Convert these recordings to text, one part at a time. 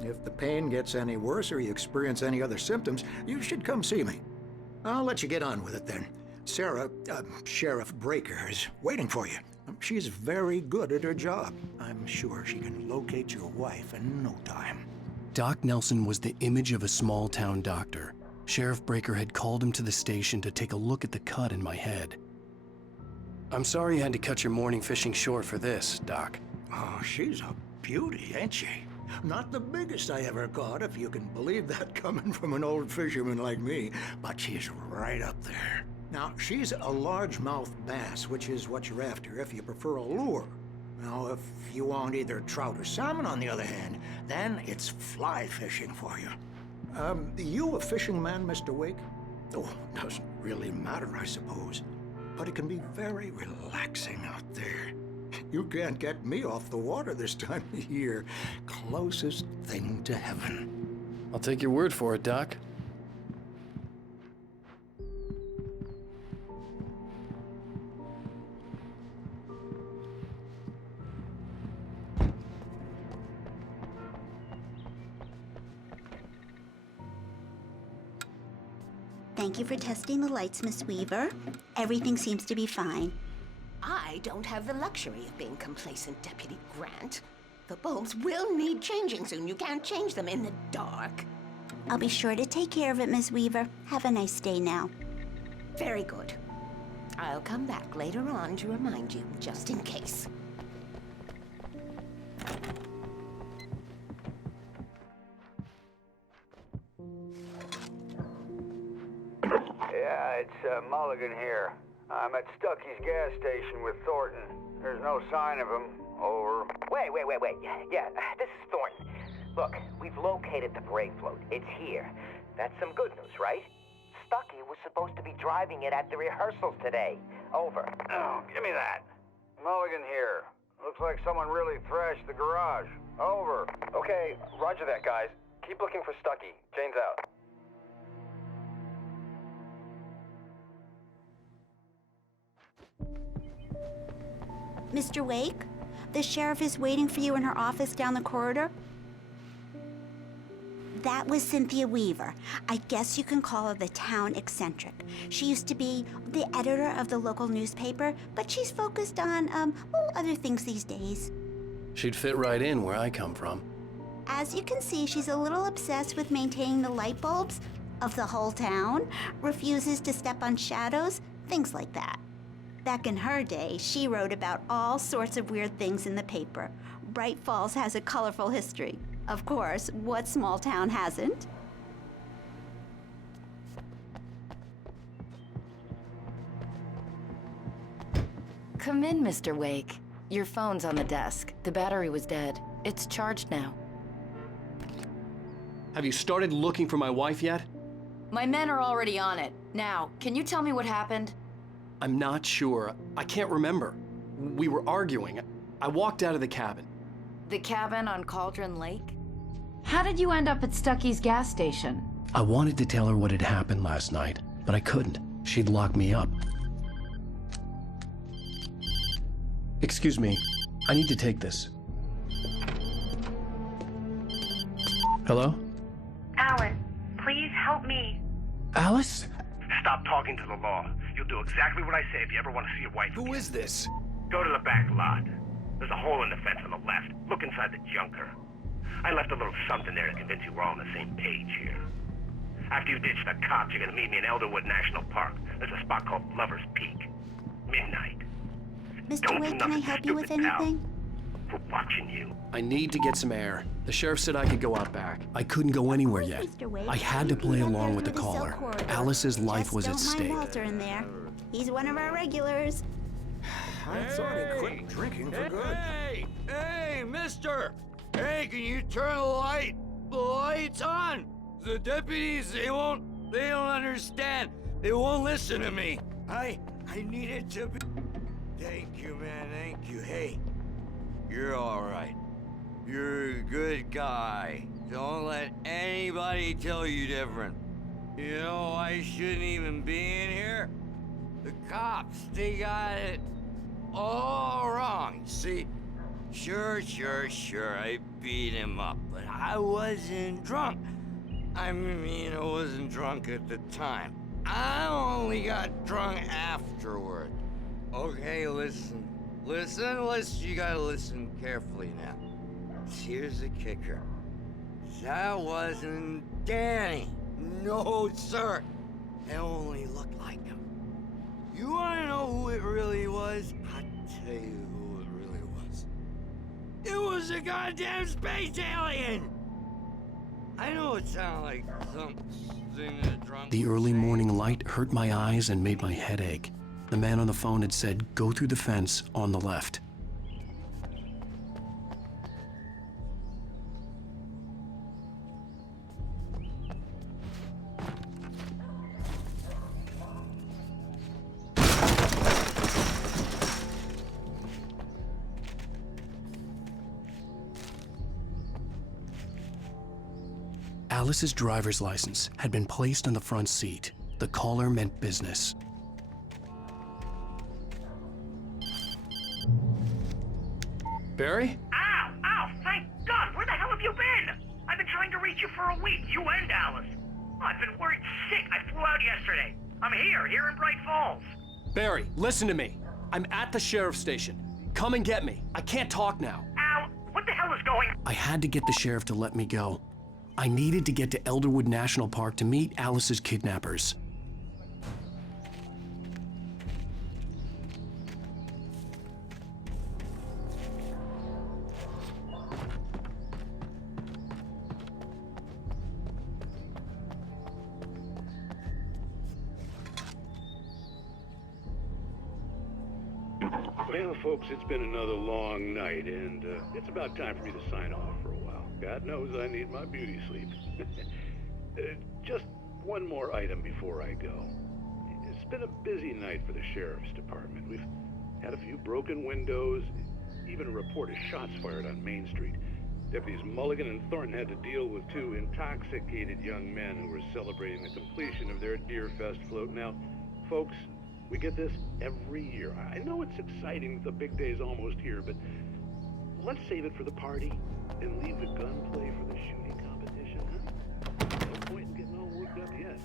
If the pain gets any worse or you experience any other symptoms, you should come see me. I'll let you get on with it then. Sarah, Sheriff Breaker, is waiting for you. She's very good at her job. I'm sure she can locate your wife in no time. Doc Nelson was the image of a small-town doctor. Sheriff Breaker had called him to the station to take a look at the cut in my head. I'm sorry you had to cut your morning fishing short for this, Doc. Oh, she's a beauty, ain't she? Not the biggest I ever caught, if you can believe that coming from an old fisherman like me, but she's right up there. Now, she's a largemouth bass, which is what you're after if you prefer a lure. Now, if you want either trout or salmon, on the other hand, then it's fly fishing for you. You a fishing man, Mr. Wake? Oh, doesn't really matter, I suppose. But it can be very relaxing out there. You can't get me off the water this time of year. Closest thing to heaven. I'll take your word for it, Doc. Thank you for testing the lights, Miss Weaver. Everything seems to be fine. I don't have the luxury of being complacent, Deputy Grant. The bulbs will need changing soon. You can't change them in the dark. I'll be sure to take care of it, Miss Weaver. Have a nice day now. Very good. I'll come back later on to remind you, just in case. Yeah, it's Mulligan here. I'm at Stuckey's gas station with Thornton. There's no sign of him. Over. Wait. Yeah, this is Thornton. Look, we've located the brake float. It's here. That's some good news, right? Stuckey was supposed to be driving it at the rehearsals today. Over. Oh, give me that. Mulligan here. Looks like someone really thrashed the garage. Over. Okay, roger that, guys. Keep looking for Stuckey. Jane's out. Mr. Wake, the sheriff is waiting for you in her office down the corridor. That was Cynthia Weaver. I guess you can call her the town eccentric. She used to be the editor of the local newspaper, but she's focused on, other things these days. She'd fit right in where I come from. As you can see, she's a little obsessed with maintaining the light bulbs of the whole town, refuses to step on shadows, things like that. Back in her day, she wrote about all sorts of weird things in the paper. Bright Falls has a colorful history. Of course, what small town hasn't? Come in, Mr. Wake. Your phone's on the desk. The battery was dead. It's charged now. Have you started looking for my wife yet? My men are already on it. Now, can you tell me what happened? I'm not sure. I can't remember. We were arguing. I walked out of the cabin. The cabin on Cauldron Lake? How did you end up at Stuckey's gas station? I wanted to tell her what had happened last night, but I couldn't. She'd lock me up. Excuse me. I need to take this. Hello? Alan, please help me. Alice? Stop talking to the law. You'll do exactly what I say if you ever want to see your wife again. Who is this? Go to the back lot. There's a hole in the fence on the left. Look inside the junker. I left a little something there to convince you we're all on the same page here. After you ditch the cops, you're gonna meet me in Elderwood National Park. There's a spot called Lover's Peak. Midnight. Mr. Wake, can I help you with anything? We're watching you. I need to get some air. The sheriff said I could go out back. I couldn't go anywhere yet. I had to play along with the caller. Alice's life was at stake. Don't mind Walter in there. He's one of our regulars. I thought he quit drinking for good. Hey, mister! Hey, can you turn the light? The light's on! The deputies, they don't understand. They won't listen to me. I need it to be... Thank you, man, thank you. Hey, you're all right. You're a good guy. Don't let anybody tell you different. You know, I shouldn't even be in here. The cops, they got it all wrong. See, sure. beat him up, but I wasn't drunk. I mean, I wasn't drunk at the time. I only got drunk afterward. Okay, listen. Listen, you gotta listen carefully now. Here's the kicker. That wasn't Danny. No, sir. It only looked like him. You wanna know who it really was? I'll tell you who it really was. It was a goddamn space alien! I know it sounds like something a drunk... The early morning light hurt my eyes and made my head ache. The man on the phone had said, go through the fence on the left. Alice's driver's license had been placed on the front seat. The caller meant business. Barry? Ow! Ow! Thank God! Where the hell have you been? I've been trying to reach you for a week, you and Alice. Oh, I've been worried sick. I flew out yesterday. I'm here in Bright Falls. Barry, listen to me. I'm at the sheriff's station. Come and get me. I can't talk now. Al, what the hell is going on? I had to get the sheriff to let me go. I needed to get to Elderwood National Park to meet Alice's kidnappers. Well, folks, it's been another long night, and it's about time for me to sign off for a while. God knows I need my beauty sleep. Just one more item before I go. It's been a busy night for the sheriff's department. We've had a few broken windows, even a report of shots fired on Main Street. Deputies Mulligan and Thornton had to deal with two intoxicated young men who were celebrating the completion of their Deerfest float. Now, folks, we get this every year. I know it's exciting, the big day's almost here, but let's save it for the party and leave the gunplay for the shooting competition, huh? No point in getting all worked up yet.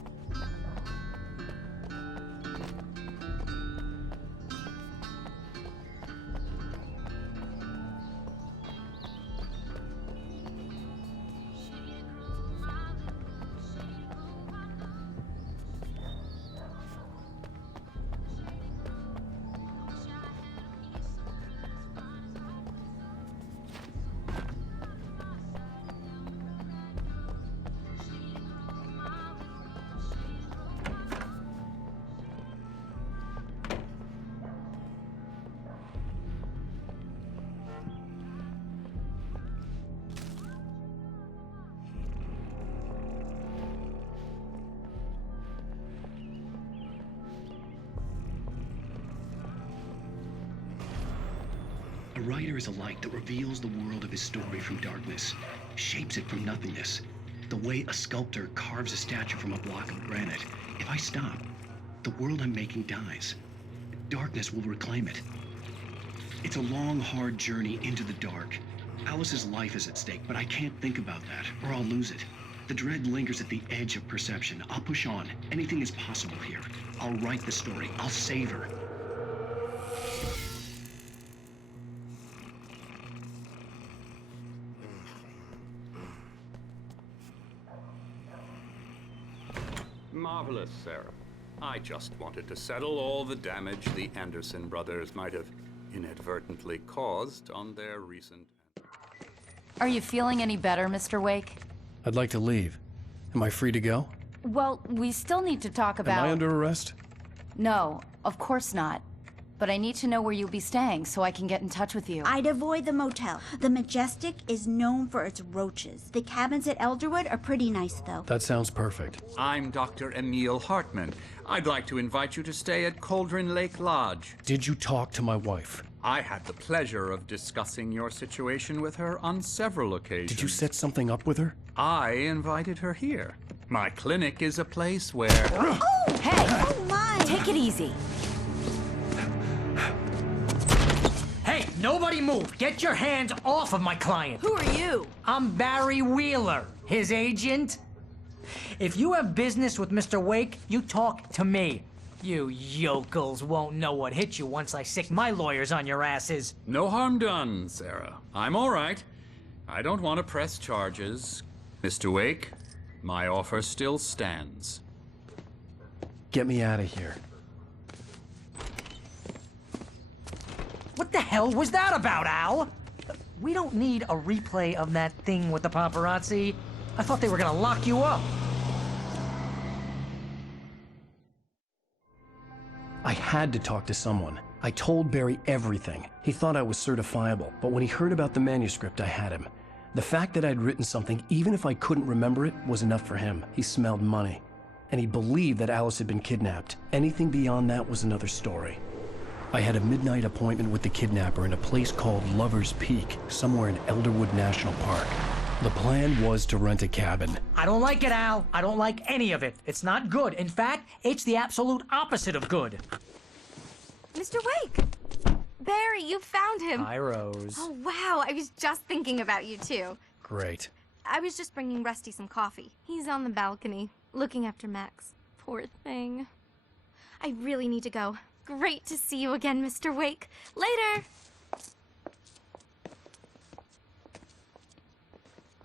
A writer is a light that reveals the world of his story from darkness, shapes it from nothingness. The way a sculptor carves a statue from a block of granite. If I stop, the world I'm making dies. Darkness will reclaim it. It's a long, hard journey into the dark. Alice's life is at stake, but I can't think about that, or I'll lose it. The dread lingers at the edge of perception. I'll push on. Anything is possible here. I'll write the story. I'll save her. Marvelous, Sarah. I just wanted to settle all the damage the Anderson brothers might have inadvertently caused on their recent... Are you feeling any better, Mr. Wake? I'd like to leave. Am I free to go? Well, we still need to talk about... Am I under arrest? No, of course not. But I need to know where you'll be staying so I can get in touch with you. I'd avoid the motel. The Majestic is known for its roaches. The cabins at Elderwood are pretty nice, though. That sounds perfect. I'm Dr. Emil Hartman. I'd like to invite you to stay at Cauldron Lake Lodge. Did you talk to my wife? I had the pleasure of discussing your situation with her on several occasions. Did you set something up with her? I invited her here. My clinic is a place where... Oh! Hey! Oh, my! Take it easy. Hey! Nobody move! Get your hands off of my client! Who are you? I'm Barry Wheeler, his agent. If you have business with Mr. Wake, you talk to me. You yokels won't know what hit you once I sick my lawyers on your asses. No harm done, Sarah. I'm all right. I don't want to press charges. Mr. Wake, my offer still stands. Get me out of here. What the hell was that about, Al? We don't need a replay of that thing with the paparazzi. I thought they were gonna lock you up. I had to talk to someone. I told Barry everything. He thought I was certifiable, but when he heard about the manuscript, I had him. The fact that I'd written something, even if I couldn't remember it, was enough for him. He smelled money. And he believed that Alice had been kidnapped. Anything beyond that was another story. I had a midnight appointment with the kidnapper in a place called Lover's Peak, somewhere in Elderwood National Park. The plan was to rent a cabin. I don't like it, Al. I don't like any of it. It's not good. In fact, it's the absolute opposite of good. Mr. Wake! Barry, you found him. Hi, Rose. Oh, wow. I was just thinking about you, too. Great. I was just bringing Rusty some coffee. He's on the balcony, looking after Max. Poor thing. I really need to go. Great to see you again, Mr. Wake. Later!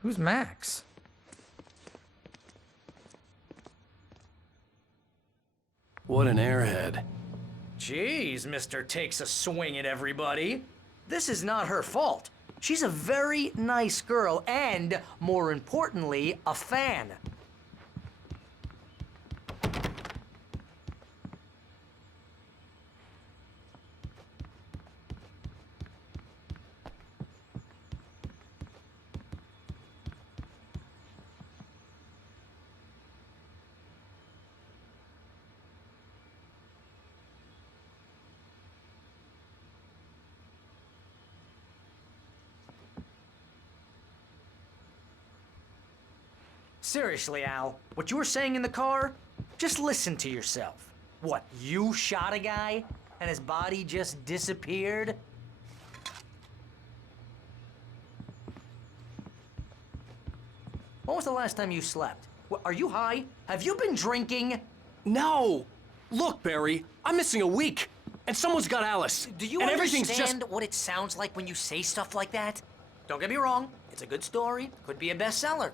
Who's Max? What an airhead. Jeez, Mr. Takes a swing at everybody. This is not her fault. She's a very nice girl and, more importantly, a fan. Seriously, Al, what you were saying in the car, just listen to yourself. What, you shot a guy and his body just disappeared? When was the last time you slept? Are you high? Have you been drinking? No! Look, Barry, I'm missing a week, and someone's got Alice. Do you understand what it sounds like when you say stuff like that? Don't get me wrong, it's a good story, could be a bestseller.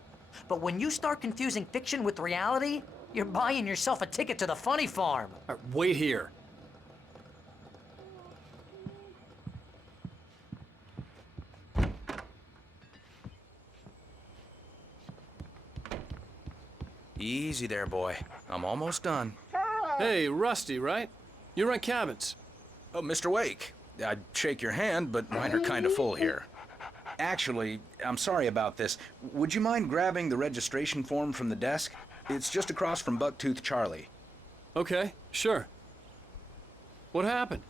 But when you start confusing fiction with reality, you're buying yourself a ticket to the funny farm. Wait here. Easy there, boy. I'm almost done. Hey, Rusty, right? You rent cabins. Oh, Mr. Wake. I'd shake your hand, but mine are kind of full here. Actually, I'm sorry about this. Would you mind grabbing the registration form from the desk? It's just across from Bucktooth Charlie. Okay, sure. What happened?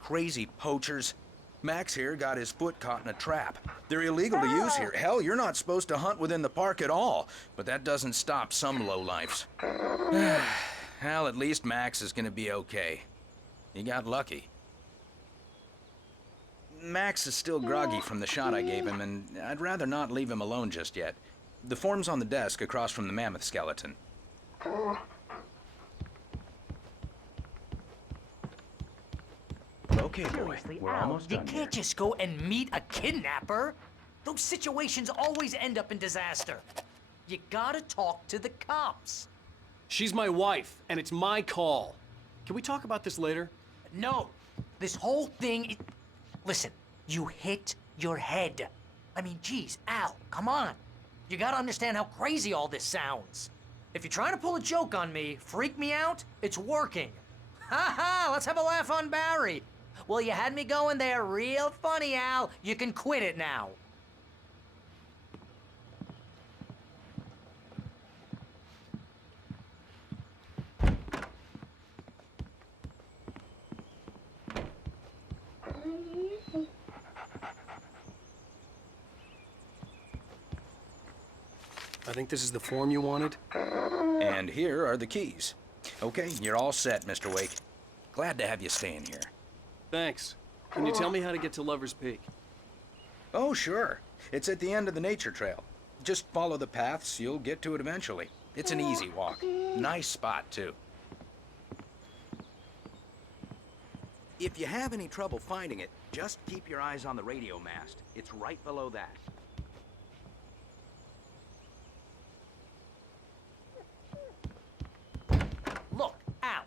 Crazy poachers. Max here got his foot caught in a trap. They're illegal to use here. Hell, you're not supposed to hunt within the park at all. But that doesn't stop some lowlifes. Well, at least Max is gonna be okay. He got lucky. Max is still groggy from the shot I gave him, and I'd rather not leave him alone just yet. The form's on the desk across from the mammoth skeleton. Okay, boy. We're almost done. You can't just go and meet a kidnapper. Those situations always end up in disaster. You gotta talk to the cops. She's my wife, and it's my call. Can we talk about this later? No. This whole thing is... Listen, you hit your head. I mean, geez, Al, come on. You gotta understand how crazy all this sounds. If you're trying to pull a joke on me, freak me out, it's working. Ha ha, let's have a laugh on Barry. Well, you had me going there real funny, Al. You can quit it now. I think this is the form you wanted. And here are the keys. Okay, you're all set, Mr. Wake. Glad to have you staying here. Thanks. Can you tell me how to get to Lover's Peak? Oh, sure. It's at the end of the nature trail. Just follow the paths, you'll get to it eventually. It's an easy walk. Nice spot, too. If you have any trouble finding it, just keep your eyes on the radio mast. It's right below that. Look, Al,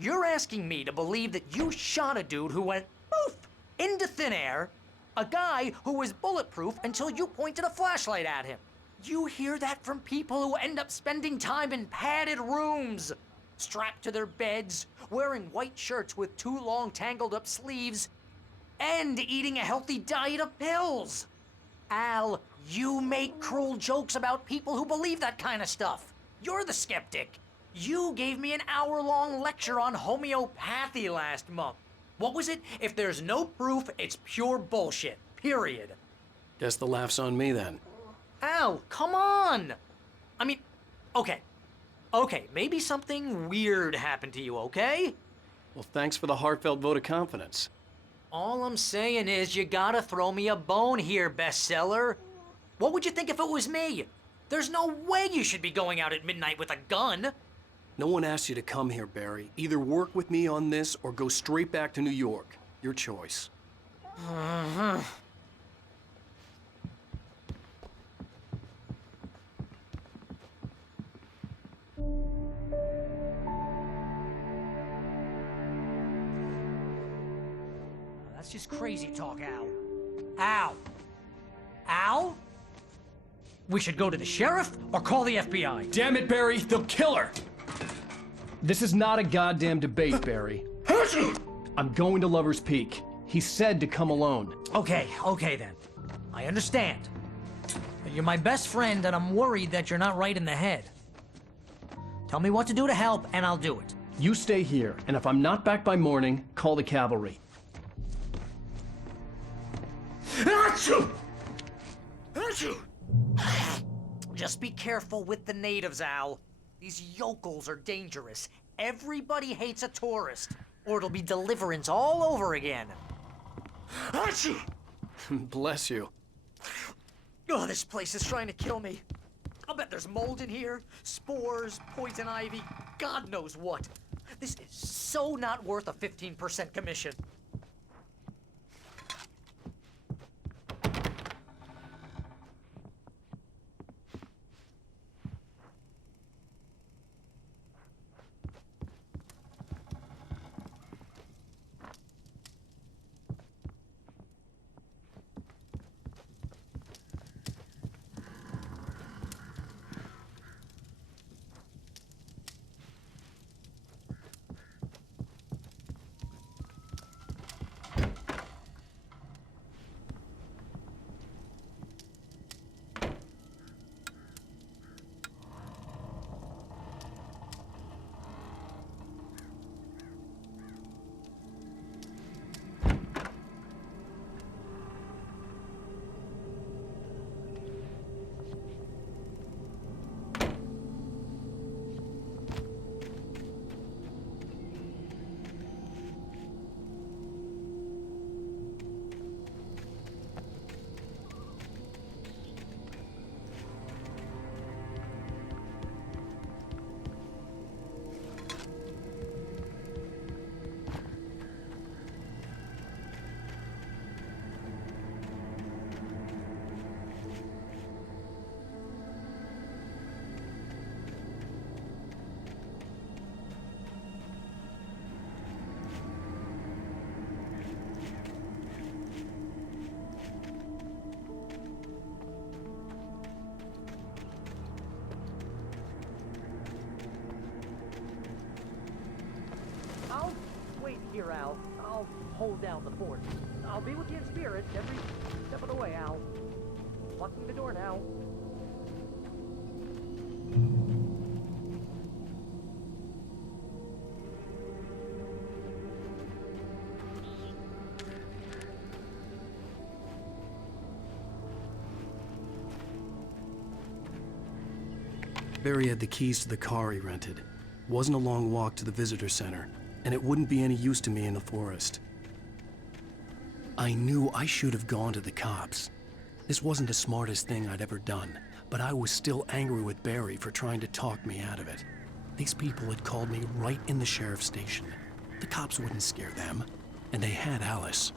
you're asking me to believe that you shot a dude who went poof into thin air, a guy who was bulletproof until you pointed a flashlight at him. You hear that from people who end up spending time in padded rooms, strapped to their beds, wearing white shirts with too long tangled up sleeves, and eating a healthy diet of pills. Al, you make cruel jokes about people who believe that kind of stuff. You're the skeptic. You gave me an hour-long lecture on homeopathy last month. What was it? If there's no proof, it's pure bullshit. Period. Guess the laugh's on me then. Al, come on! I mean, okay, maybe something weird happened to you, okay? Well, thanks for the heartfelt vote of confidence. All I'm saying is you gotta throw me a bone here, bestseller. What would you think if it was me? There's no way you should be going out at midnight with a gun. No one asked you to come here, Barry. Either work with me on this or go straight back to New York. Your choice. That's just crazy talk, Al. Al? Al? We should go to the sheriff or call the FBI. Damn it, Barry, they'll kill her! This is not a goddamn debate, Barry. I'm going to Lover's Peak. He said to come alone. Okay then. I understand. But you're my best friend and I'm worried that you're not right in the head. Tell me what to do to help and I'll do it. You stay here, and if I'm not back by morning, call the cavalry. Just be careful with the natives, Al. These yokels are dangerous. Everybody hates a tourist, or it'll be Deliverance all over again. Bless you. Oh, this place is trying to kill me. I'll bet there's mold in here, spores, poison ivy, God knows what. This is so not worth a 15% commission. I'll wait here, Al. I'll hold down the fort. I'll be with you in spirit every step of the way, Al. Locking the door now. Barry had the keys to the car he rented. Wasn't a long walk to the visitor center, and it wouldn't be any use to me in the forest. I knew I should have gone to the cops. This wasn't the smartest thing I'd ever done, but I was still angry with Barry for trying to talk me out of it. These people had called me right in the sheriff's station. The cops wouldn't scare them, and they had Alice.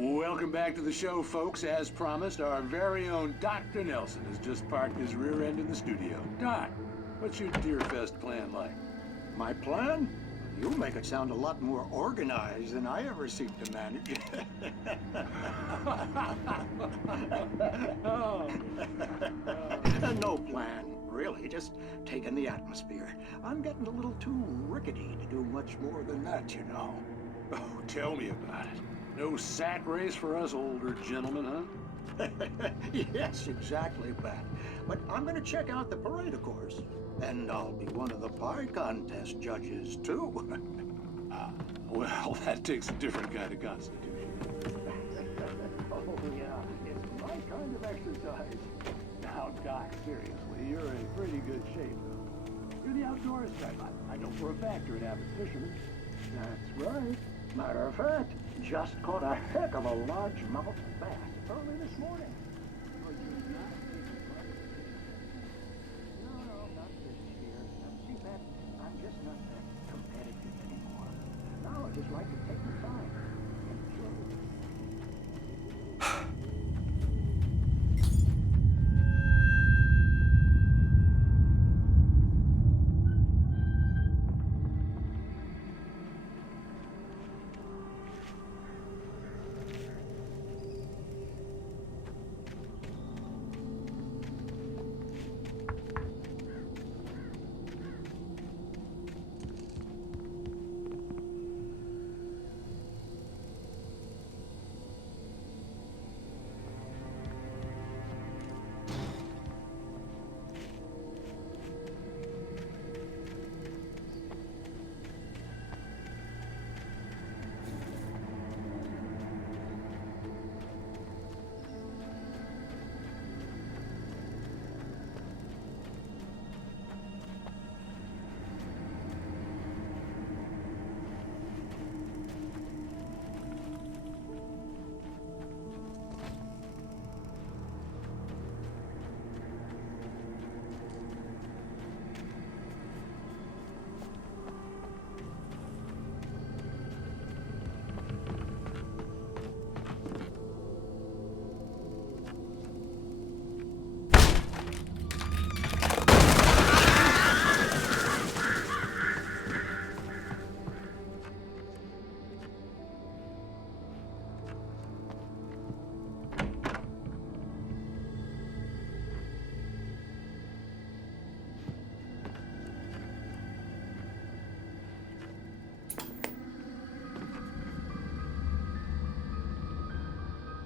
Welcome back to the show, folks. As promised, our very own Dr. Nelson has just parked his rear end in the studio. Doc, what's your Deerfest plan like? My plan? You make it sound a lot more organized than I ever seem to manage. No plan, really. Just taking the atmosphere. I'm getting a little too rickety to do much more than that, you know. Oh, tell me about it. No sack race for us older gentlemen, huh? Yes, exactly, Pat. But I'm gonna check out the parade, of course. And I'll be one of the pie contest judges, too. Well, that takes a different kind of constitution. Oh, yeah. It's my kind of exercise. Now, Doc, seriously, you're in pretty good shape, though. You're the outdoors type. I know for a fact you're an avid fisherman. That's right. Matter of fact, just caught a heck of a largemouth bass early this morning. No, not fishing here. See, Pat, I'm just not that competitive anymore. Now I just like to take my time.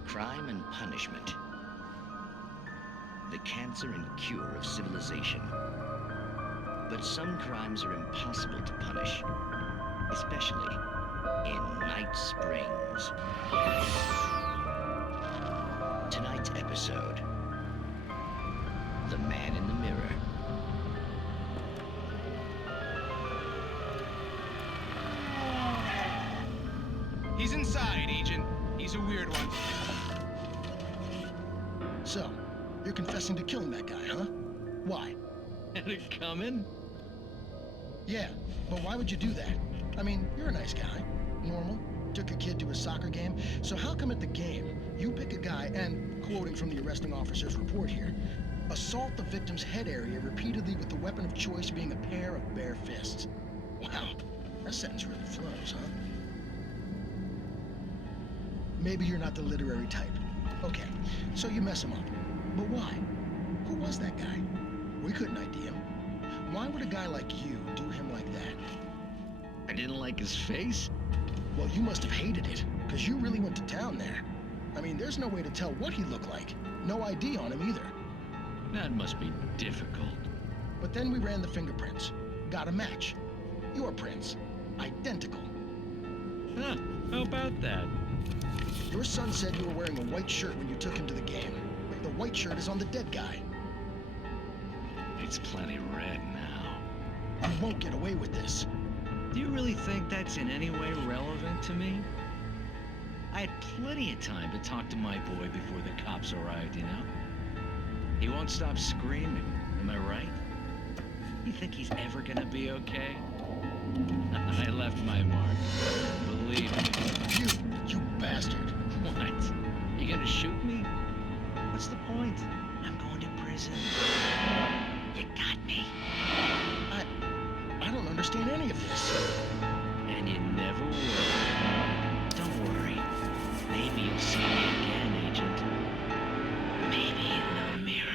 Crime and punishment. The cancer and cure of civilization. But some crimes are impossible to punish, especially in Night Springs. Tonight's episode, The Man in the Mirror. He's inside, Agent. He's a weird one. So, you're confessing to killing that guy, huh? Why? Had it coming? Yeah, but why would you do that? I mean, you're a nice guy. Normal. Took your kid to a soccer game. So how come at the game, you pick a guy and, quoting from the arresting officer's report here, assault the victim's head area repeatedly with the weapon of choice being a pair of bare fists? Wow, that sentence really flows, huh? Maybe you're not the literary type. Okay, so you mess him up. But why? Who was that guy? We couldn't ID him. Why would a guy like you do him like that? I didn't like his face? Well, you must have hated it, because you really went to town there. I mean, there's no way to tell what he looked like. No ID on him either. That must be difficult. But then we ran the fingerprints. Got a match. Your prints. Identical. Huh, how about that? Your son said you were wearing a white shirt when you took him to the game. The white shirt is on the dead guy. It's plenty red now. You won't get away with this. Do you really think that's in any way relevant to me? I had plenty of time to talk to my boy before the cops arrived, you know? He won't stop screaming, am I right? You think he's ever gonna be okay? I left my mark. Believe me. You bastard. What? You gonna shoot me? What's the point? I'm going to prison. You got me. I don't understand any of this. And you never will. Don't worry. Maybe you'll see me again, Agent. Maybe in the mirror.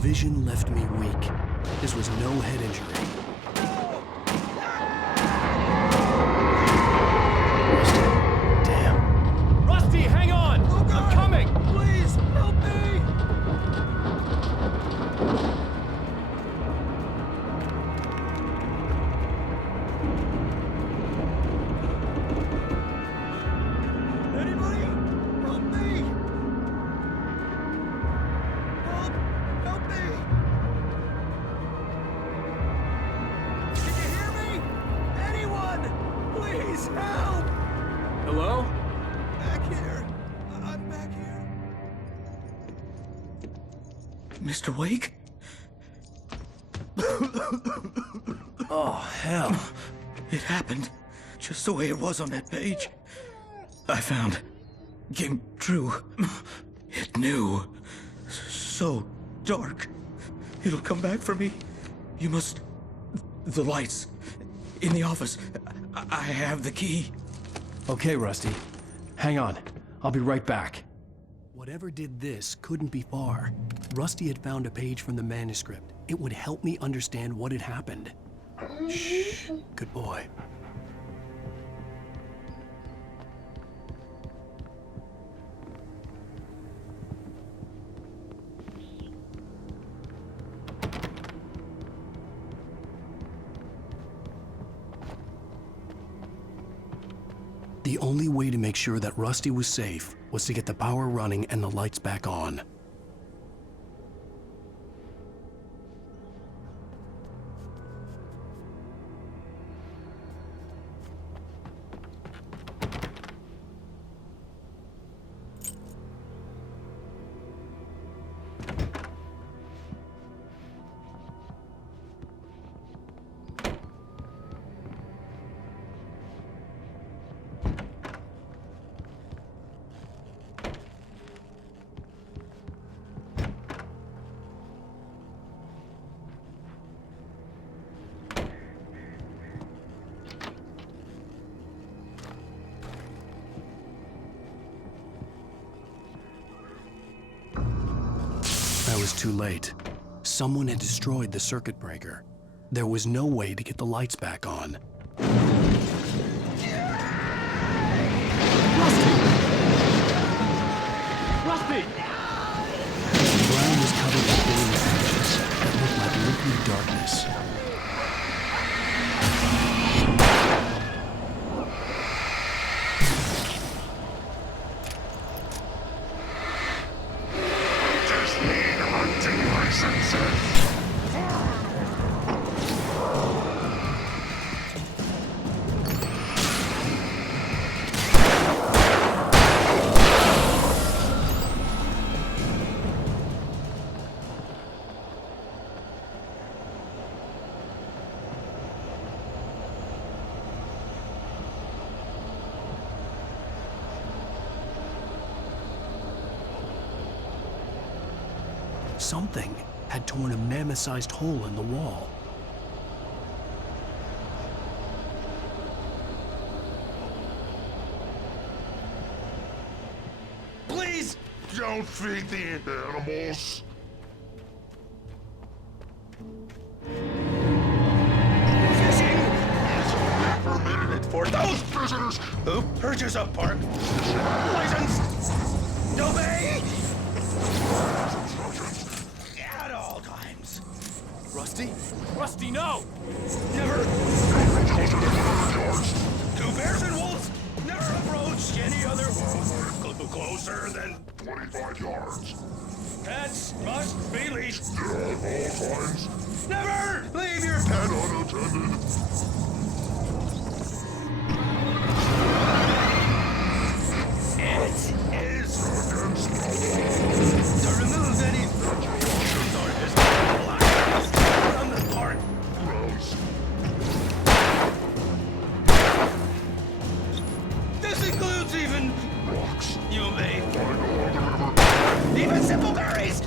Vision left me weak. This was no head injury. Rusty, damn. Rusty, hang on! I'm coming! Please, help me! Anybody? Help me! Help me! Can you hear me? Anyone! Please help! Hello? Back here. I'm back here. Mr. Wake? Oh, hell. It happened just the way it was on that page. I found. Came true. It knew. So dark. It'll come back for me. You must The lights. In the office. I have the key. Okay, Rusty. Hang on. I'll be right back. Whatever did this couldn't be far. Rusty had found a page from the manuscript. It would help me understand what had happened. Shh. Good boy. The only way to make sure that Rusty was safe was to get the power running and the lights back on. I was too late. Someone had destroyed the circuit breaker. There was no way to get the lights back on. Rusty! The ground was covered with glowing patches that looked like liquid darkness. Something had torn a mammoth-sized hole in the wall. Please! Don't feed the animals. Fishing is permitted for those prisoners who purchase a park license. Obey! At all times. Rusty? Rusty, no! Never! Two bears and wolves never approach any other closer than 25 yards. Pets must be leashed. At all times. Never leave your pet unattended. It is against the law to remove any obstructions or distractions from the park. Gross. This includes even rocks. You may find along the river. Even simple berries.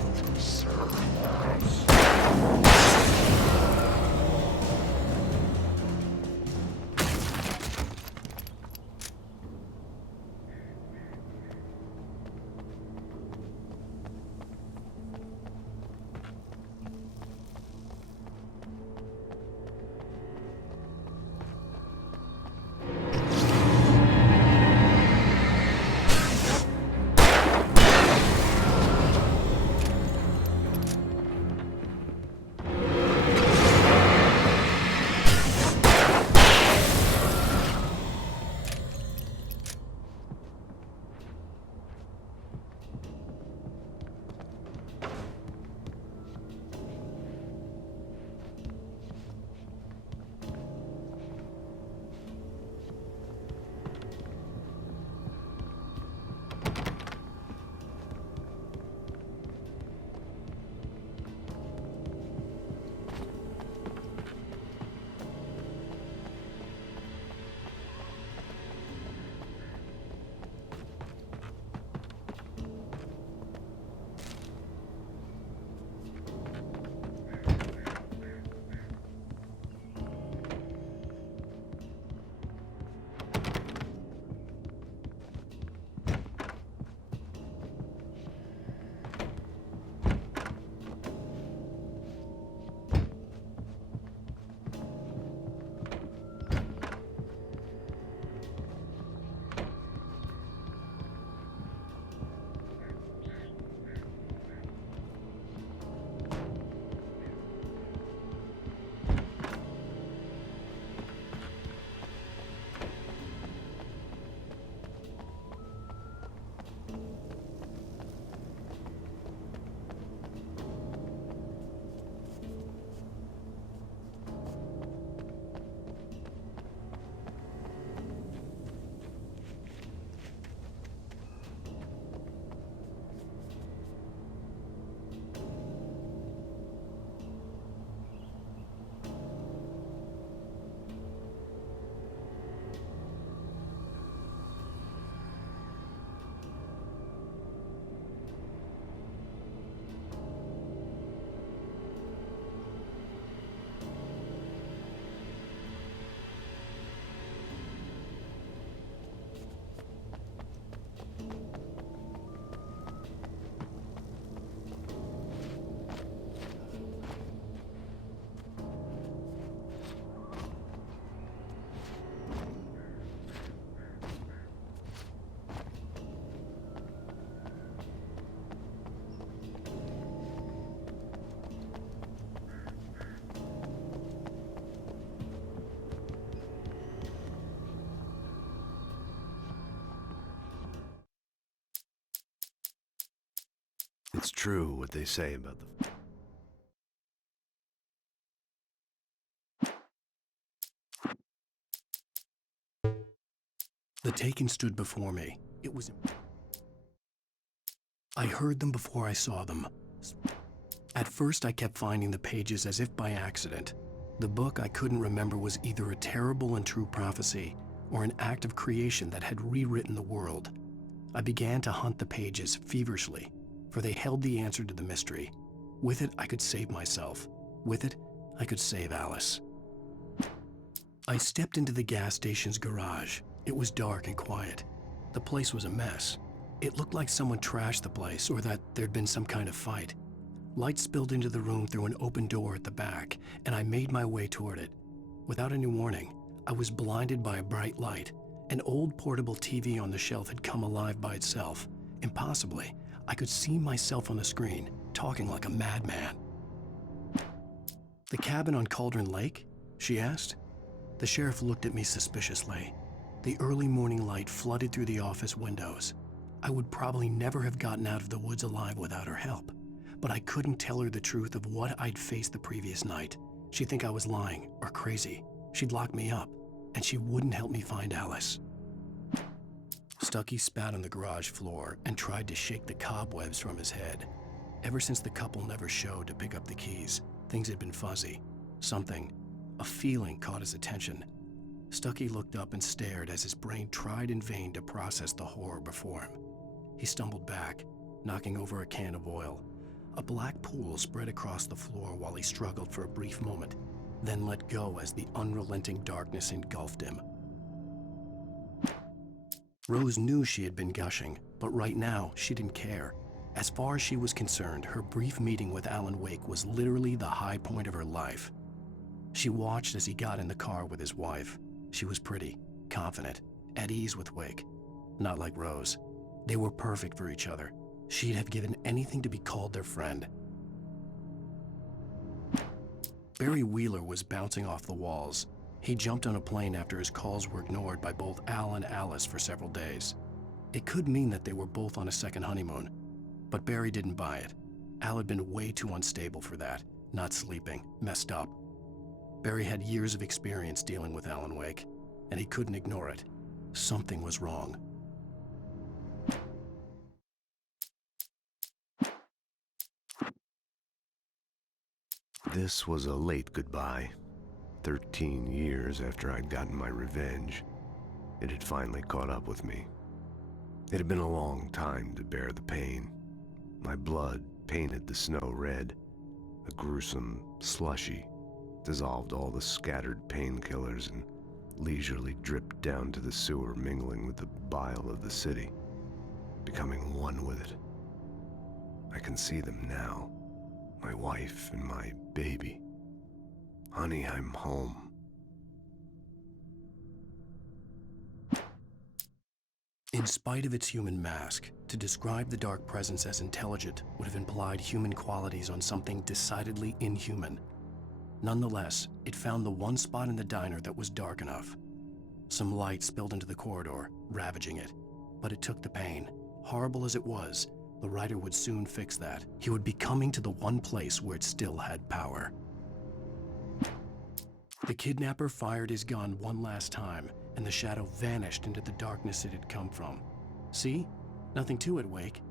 it's true what they say about the... The Taken stood before me. It was... I heard them before I saw them. At first, I kept finding the pages as if by accident. The book I couldn't remember was either a terrible and true prophecy or an act of creation that had rewritten the world. I began to hunt the pages feverishly, for they held the answer to the mystery. With it, I could save myself. With it, I could save Alice. I stepped into the gas station's garage. It was dark and quiet. The place was a mess. It looked like someone trashed the place or that there'd been some kind of fight. Light spilled into the room through an open door at the back, and I made my way toward it. Without any warning, I was blinded by a bright light. An old portable TV on the shelf had come alive by itself. Impossibly, I could see myself on the screen, talking like a madman. "The cabin on Cauldron Lake?" she asked. The sheriff looked at me suspiciously. The early morning light flooded through the office windows. I would probably never have gotten out of the woods alive without her help, but I couldn't tell her the truth of what I'd faced the previous night. She'd think I was lying or crazy. She'd lock me up, and she wouldn't help me find Alice. Stucky spat on the garage floor and tried to shake the cobwebs from his head. Ever since the couple never showed to pick up the keys, things had been fuzzy. Something, a feeling, caught his attention. Stucky looked up and stared as his brain tried in vain to process the horror before him. He stumbled back, knocking over a can of oil. A black pool spread across the floor while he struggled for a brief moment, then let go as the unrelenting darkness engulfed him. Rose knew she had been gushing, but right now she didn't care. As far as she was concerned, her brief meeting with Alan Wake was literally the high point of her life. She watched as he got in the car with his wife. She was pretty, confident, at ease with Wake. Not like Rose. They were perfect for each other. She'd have given anything to be called their friend. Barry Wheeler was bouncing off the walls. He jumped on a plane after his calls were ignored by both Al and Alice for several days. It could mean that they were both on a second honeymoon, but Barry didn't buy it. Al had been way too unstable for that, not sleeping, messed up. Barry had years of experience dealing with Alan Wake, and he couldn't ignore it. Something was wrong. This was a late goodbye. 13 years after I'd gotten my revenge, it had finally caught up with me. It had been a long time to bear the pain. My blood painted the snow red. A gruesome slushy dissolved all the scattered painkillers and leisurely dripped down to the sewer, mingling with the bile of the city, becoming one with it. I can see them now, my wife and my baby. Honey, I'm home. In spite of its human mask, to describe the dark presence as intelligent would have implied human qualities on something decidedly inhuman. Nonetheless, it found the one spot in the diner that was dark enough. Some light spilled into the corridor, ravaging it. But it took the pain. Horrible as it was, the writer would soon fix that. He would be coming to the one place where it still had power. The kidnapper fired his gun one last time, and the shadow vanished into the darkness it had come from. See? Nothing to it, Wake.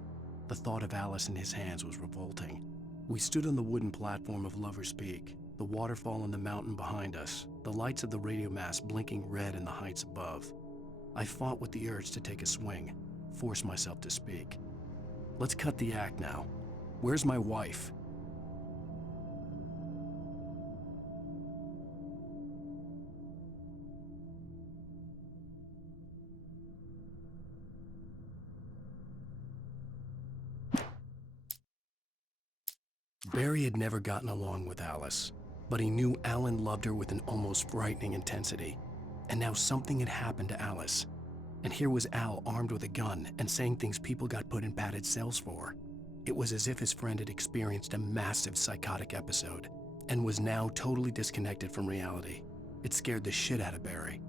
The thought of Alice in his hands was revolting. We stood on the wooden platform of Lover's Peak, the waterfall on the mountain behind us, the lights of the radio mast blinking red in the heights above. I fought with the urge to take a swing, force myself to speak. Let's cut the act now. Where's my wife? Barry had never gotten along with Alice, but he knew Alan loved her with an almost frightening intensity. And now something had happened to Alice. And here was Al armed with a gun and saying things people got put in padded cells for. It was as if his friend had experienced a massive psychotic episode and was now totally disconnected from reality. It scared the shit out of Barry.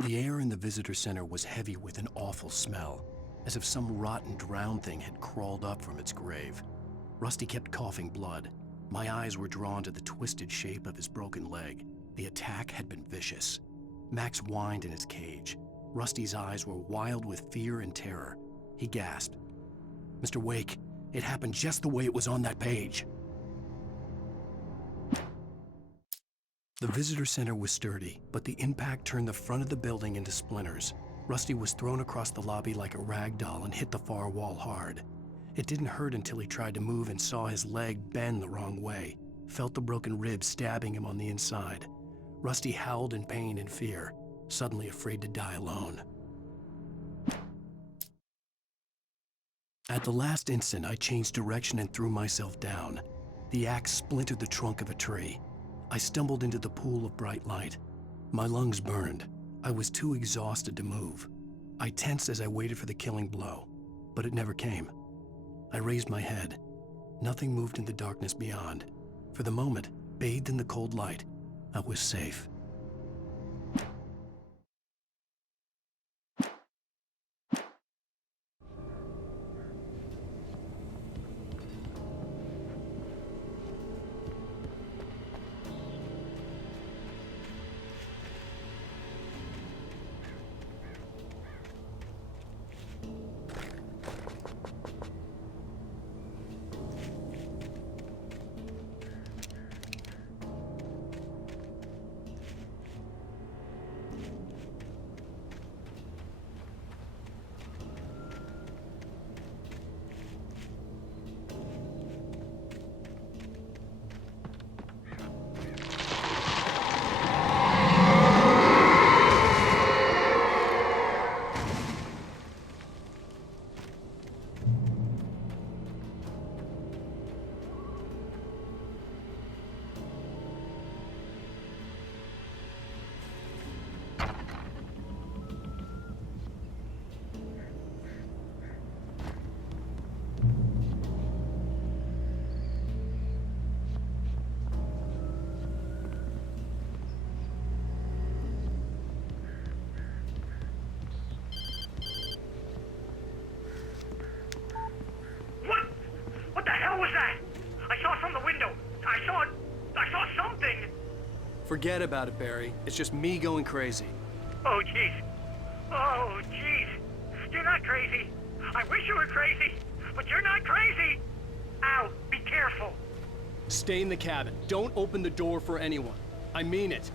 The air in the visitor center was heavy with an awful smell. as if some rotten drowned thing had crawled up from its grave. Rusty kept coughing blood. My eyes were drawn to the twisted shape of his broken leg. The attack had been vicious. Max whined in his cage. Rusty's eyes were wild with fear and terror. He gasped. "Mr. Wake, it happened just the way it was on that page." The visitor center was sturdy, but the impact turned the front of the building into splinters. Rusty was thrown across the lobby like a rag doll and hit the far wall hard. It didn't hurt until he tried to move and saw his leg bend the wrong way, felt the broken ribs stabbing him on the inside. Rusty howled in pain and fear, suddenly afraid to die alone. At the last instant, I changed direction and threw myself down. The axe splintered the trunk of a tree. I stumbled into the pool of bright light. My lungs burned. I was too exhausted to move. I tensed as I waited for the killing blow, but it never came. I raised my head. Nothing moved in the darkness beyond. For the moment, bathed in the cold light, I was safe. Forget about it, Barry. It's just me going crazy. Oh, jeez. Oh, jeez. You're not crazy. I wish you were crazy, but you're not crazy. Al, be careful. Stay in the cabin. Don't open the door for anyone. I mean it.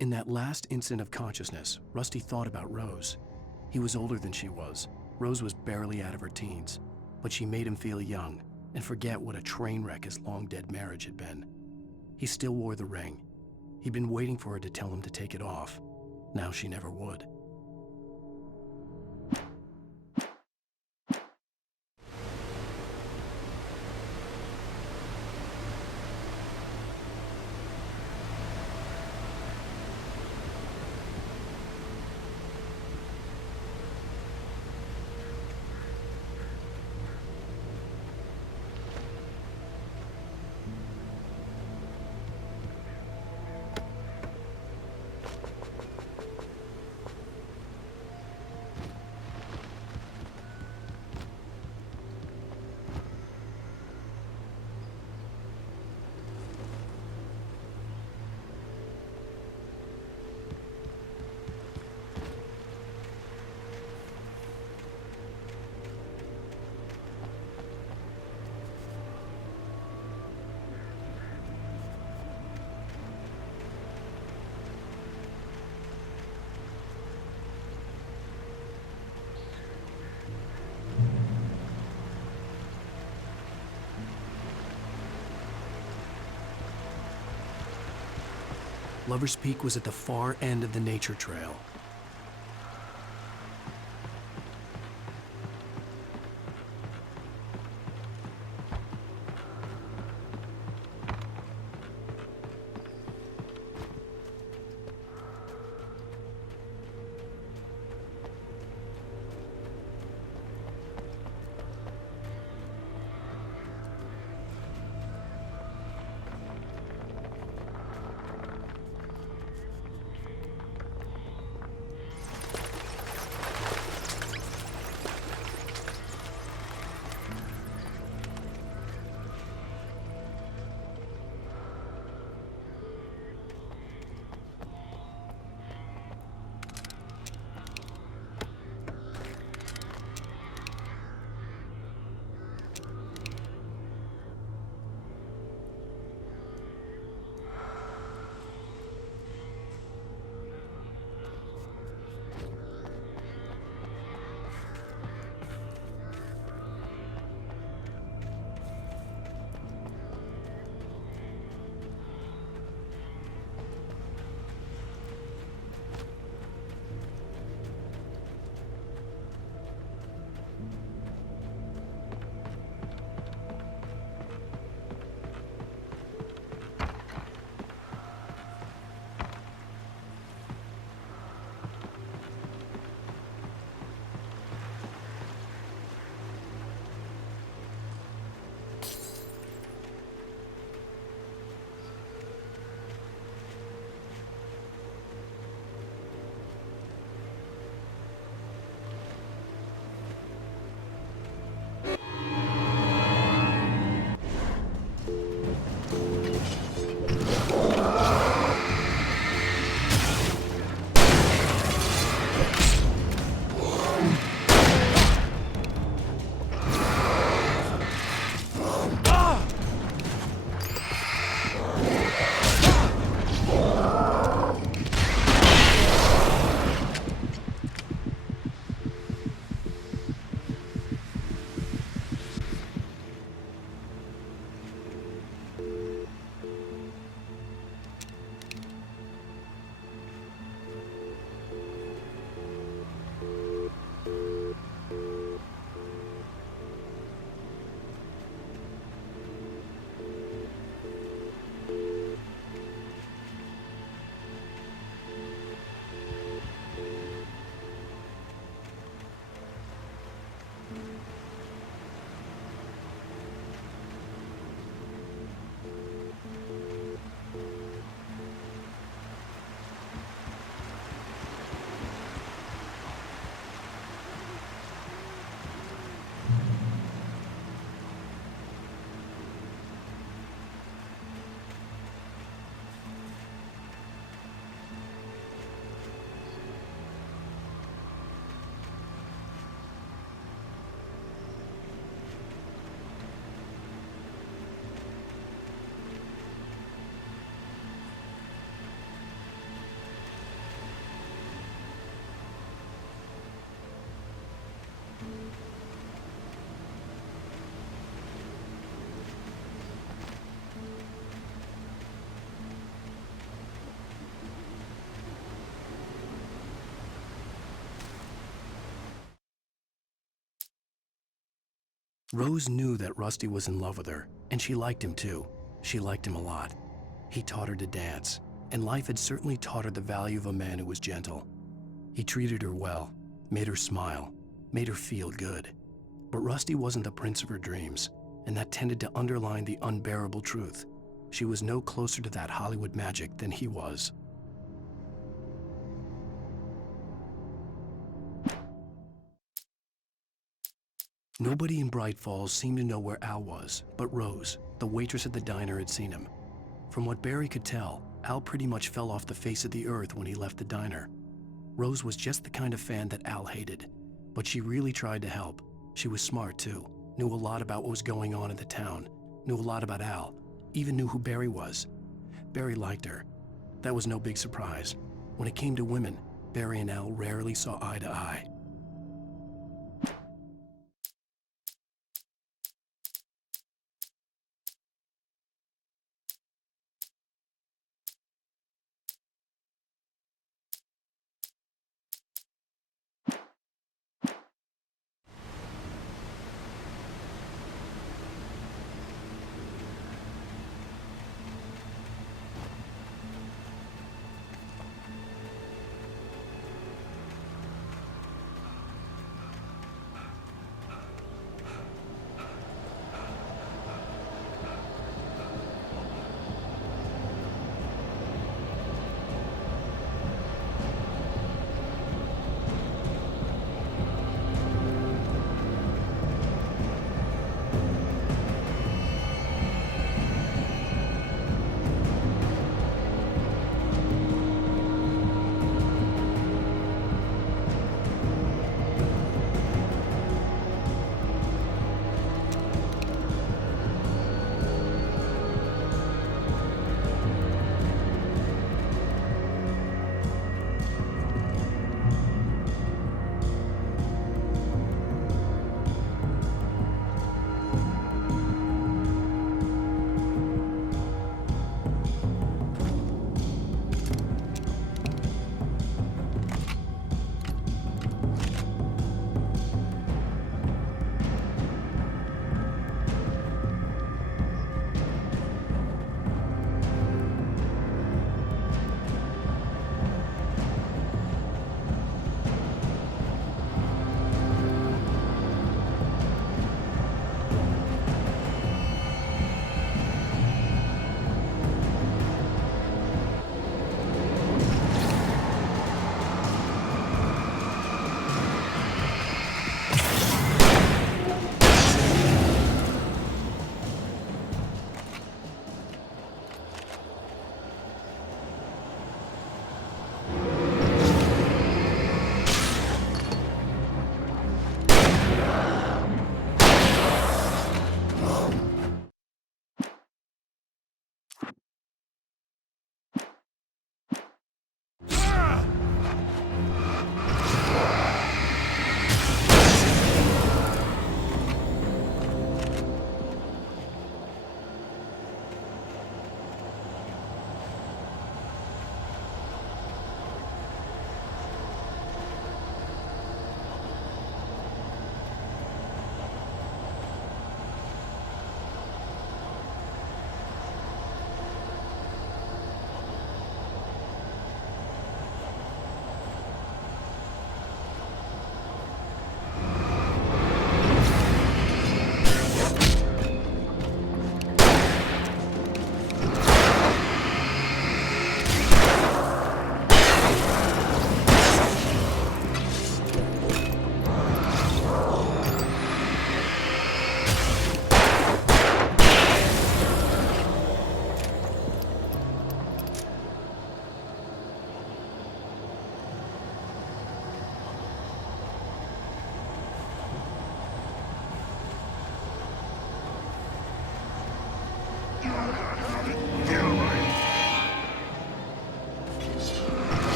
In that last instant of consciousness, Rusty thought about Rose. He was older than she was. Rose was barely out of her teens, but she made him feel young and forget what a train wreck his long-dead marriage had been. He still wore the ring. He'd been waiting for her to tell him to take it off. Now she never would. Lover's Peak was at the far end of the nature trail. Rose knew that Rusty was in love with her, and she liked him too. She liked him a lot. He taught her to dance, and life had certainly taught her the value of a man who was gentle. He treated her well, made her smile, made her feel good. But Rusty wasn't the prince of her dreams, and that tended to underline the unbearable truth. She was no closer to that Hollywood magic than he was. Nobody in Bright Falls seemed to know where Al was, but Rose, the waitress at the diner, had seen him. From what Barry could tell, Al pretty much fell off the face of the earth when he left the diner. Rose was just the kind of fan that Al hated, but she really tried to help. She was smart too, knew a lot about what was going on in the town, knew a lot about Al, even knew who Barry was. Barry liked her. That was no big surprise. When it came to women, Barry and Al rarely saw eye to eye.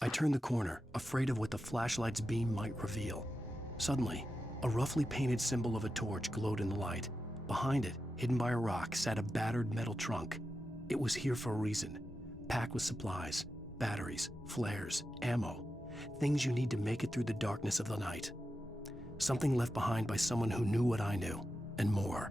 I turned the corner, afraid of what the flashlight's beam might reveal. Suddenly, a roughly painted symbol of a torch glowed in the light. Behind it, hidden by a rock, sat a battered metal trunk. It was here for a reason, packed with supplies, batteries, flares, ammo, things you need to make it through the darkness of the night. Something left behind by someone who knew what I knew, and more.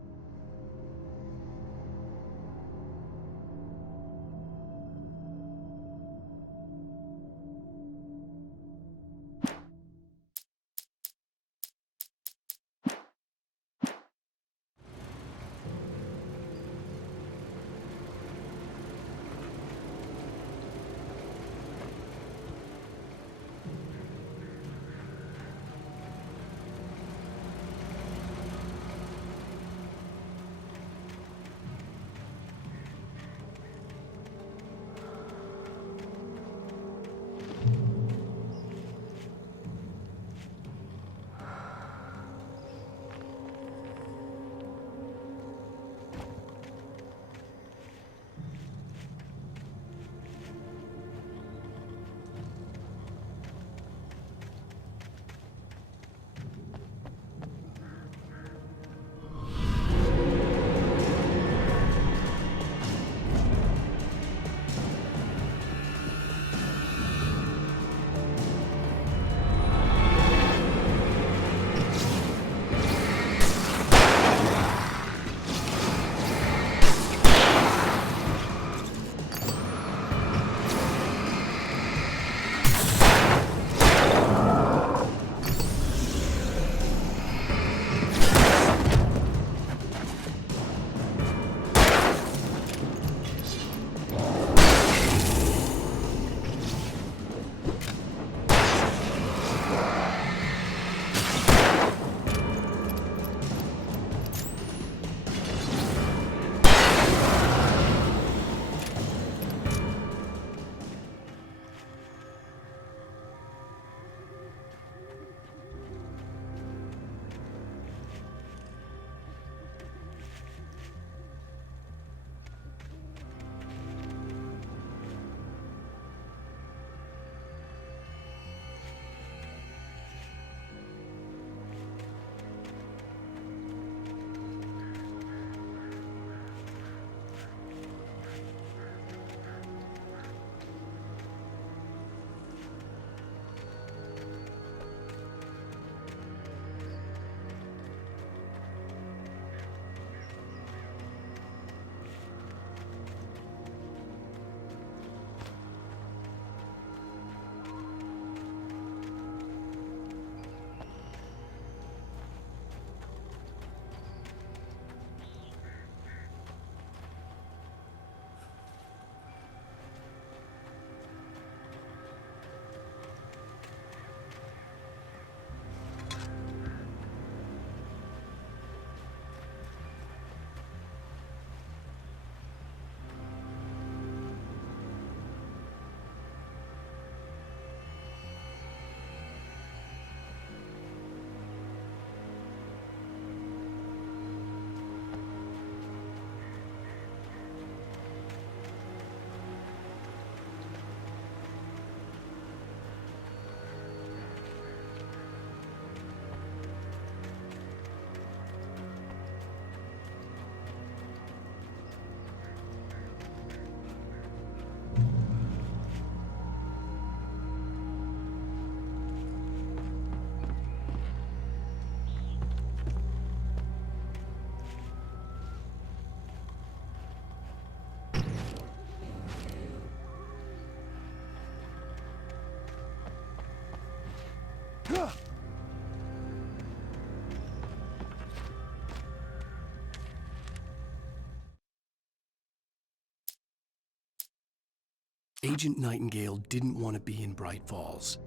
Agent Nightingale didn't want to be in Bright Falls.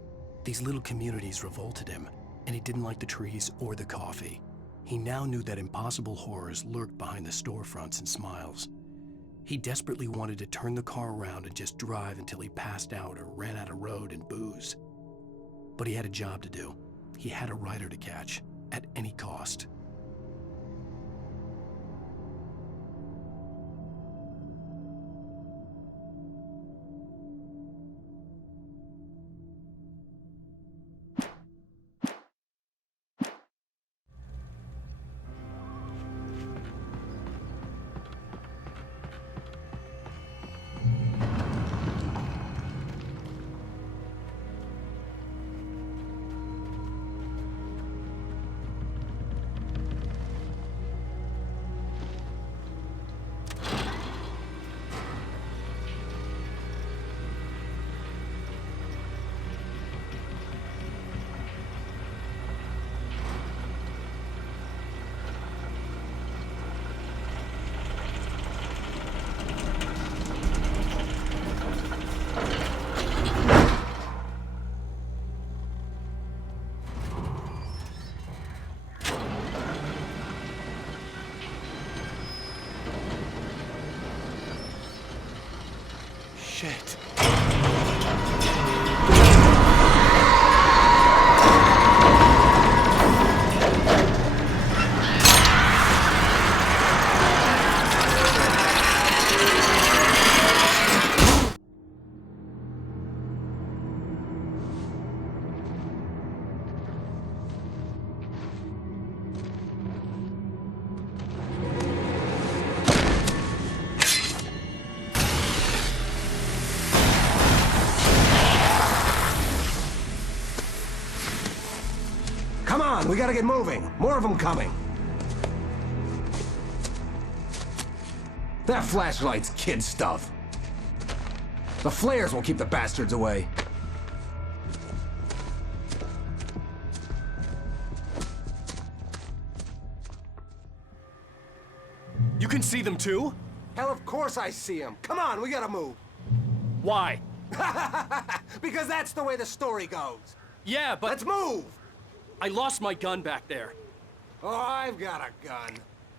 These little communities revolted him, and he didn't like the trees or the coffee. He now knew that impossible horrors lurked behind the storefronts and smiles. He desperately wanted to turn the car around and just drive until he passed out or ran out of road and booze. But he had a job to do. He had a rider to catch, at any cost. Shit. Come on, we gotta get moving. More of them coming. That flashlight's kid stuff. The flares will keep the bastards away. You can see them too? Hell, of course I see them. Come on, we gotta move. Why? Because that's the way the story goes. Yeah, but... Let's move! I lost my gun back there. Oh, I've got a gun.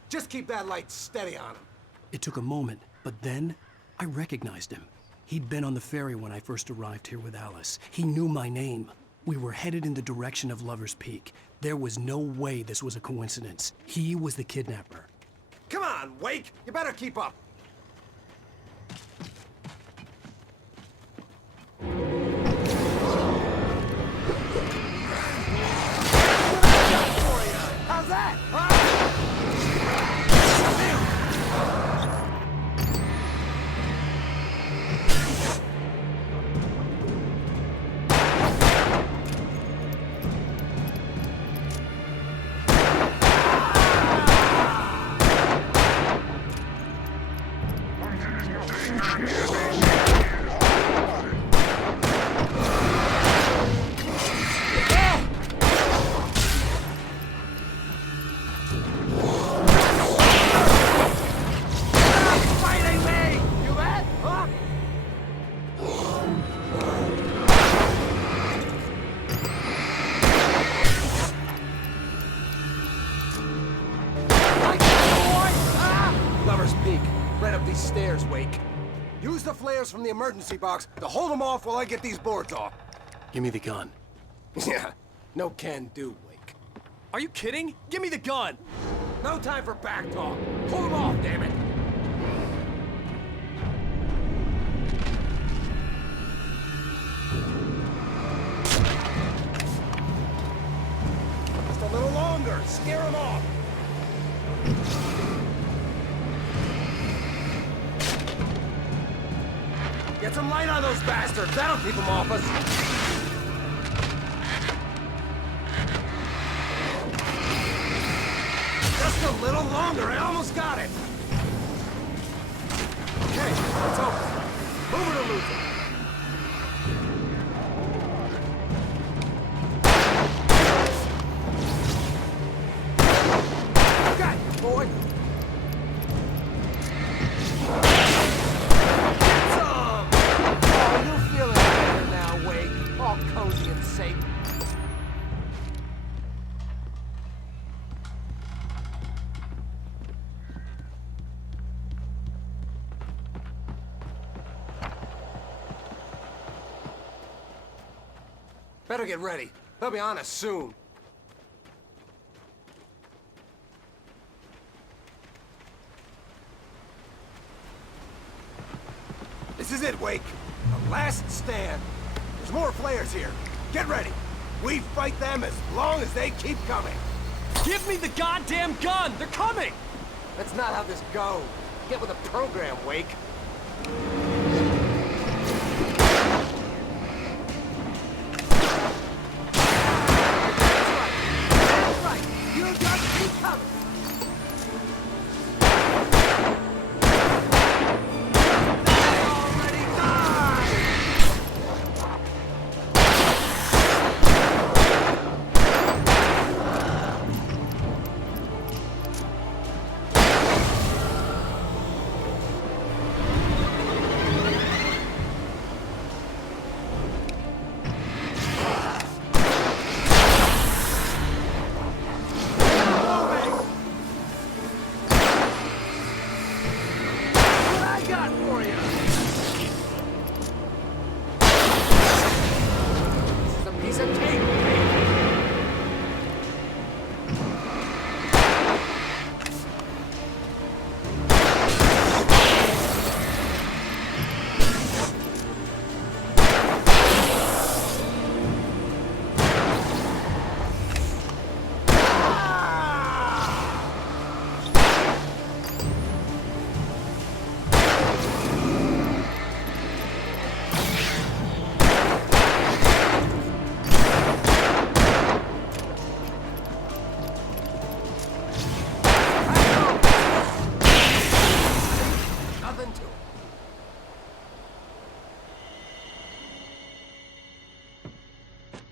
Just keep that light steady on him. It took a moment, but then I recognized him. He'd been on the ferry when I first arrived here with Alice. He knew my name. We were headed in the direction of Lover's Peak. There was no way this was a coincidence. He was the kidnapper. Come on, Wake! You better keep up. How's that? Stairs, Wake. Use the flares from the emergency box to hold them off while I get these boards off. Give me the gun. Yeah, no can do, Wake. Are you kidding? Give me the gun! No time for back talk. Pull them off, damn it! Just a little longer. Scare them off. Get some light on those bastards. That'll keep them off us. Just a little longer. I almost got it. Okay, it's open. Move it or lose it. Got it, boy. Cozy and safe. Better get ready. They'll be on us soon. This is it, Wake. The last stand. There's more flares here. Get ready. We fight them as long as they keep coming. Give me the goddamn gun! They're coming! That's not how this goes. Get with the program, Wake. That's right. You just keep coming.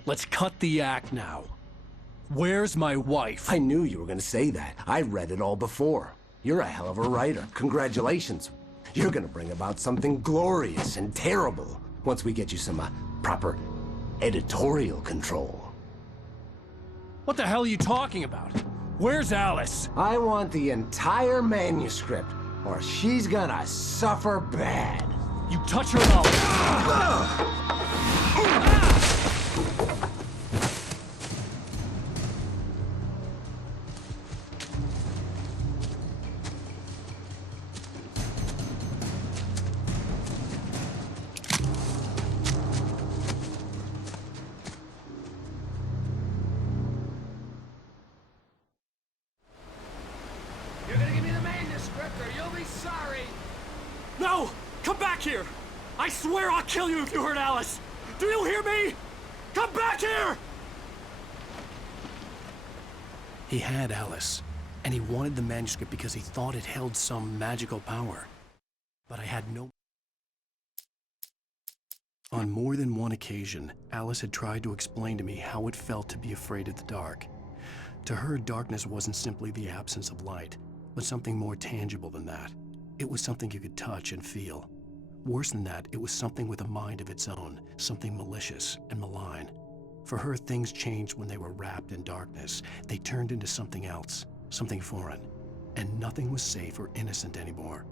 Let's cut the act now. Where's my wife? I knew you were gonna say that. I read it all before. You're a hell of a writer. Congratulations. You're gonna bring about something glorious and terrible once we get you some proper editorial control. What the hell are you talking about? Where's Alice? I want the entire manuscript, or she's gonna suffer bad. You touch her now. You're gonna give me the manuscript or you'll be sorry! No! Come back here! I swear I'll kill you if you hurt Alice! Do you hear me? Come back here! He had Alice, and he wanted the manuscript because he thought it held some magical power. But I had no... On more than one occasion, Alice had tried to explain to me how it felt to be afraid of the dark. To her, darkness wasn't simply the absence of light, but something more tangible than that. It was something you could touch and feel. Worse than that, it was something with a mind of its own, something malicious and malign. For her, things changed when they were wrapped in darkness. They turned into something else, something foreign, and nothing was safe or innocent anymore.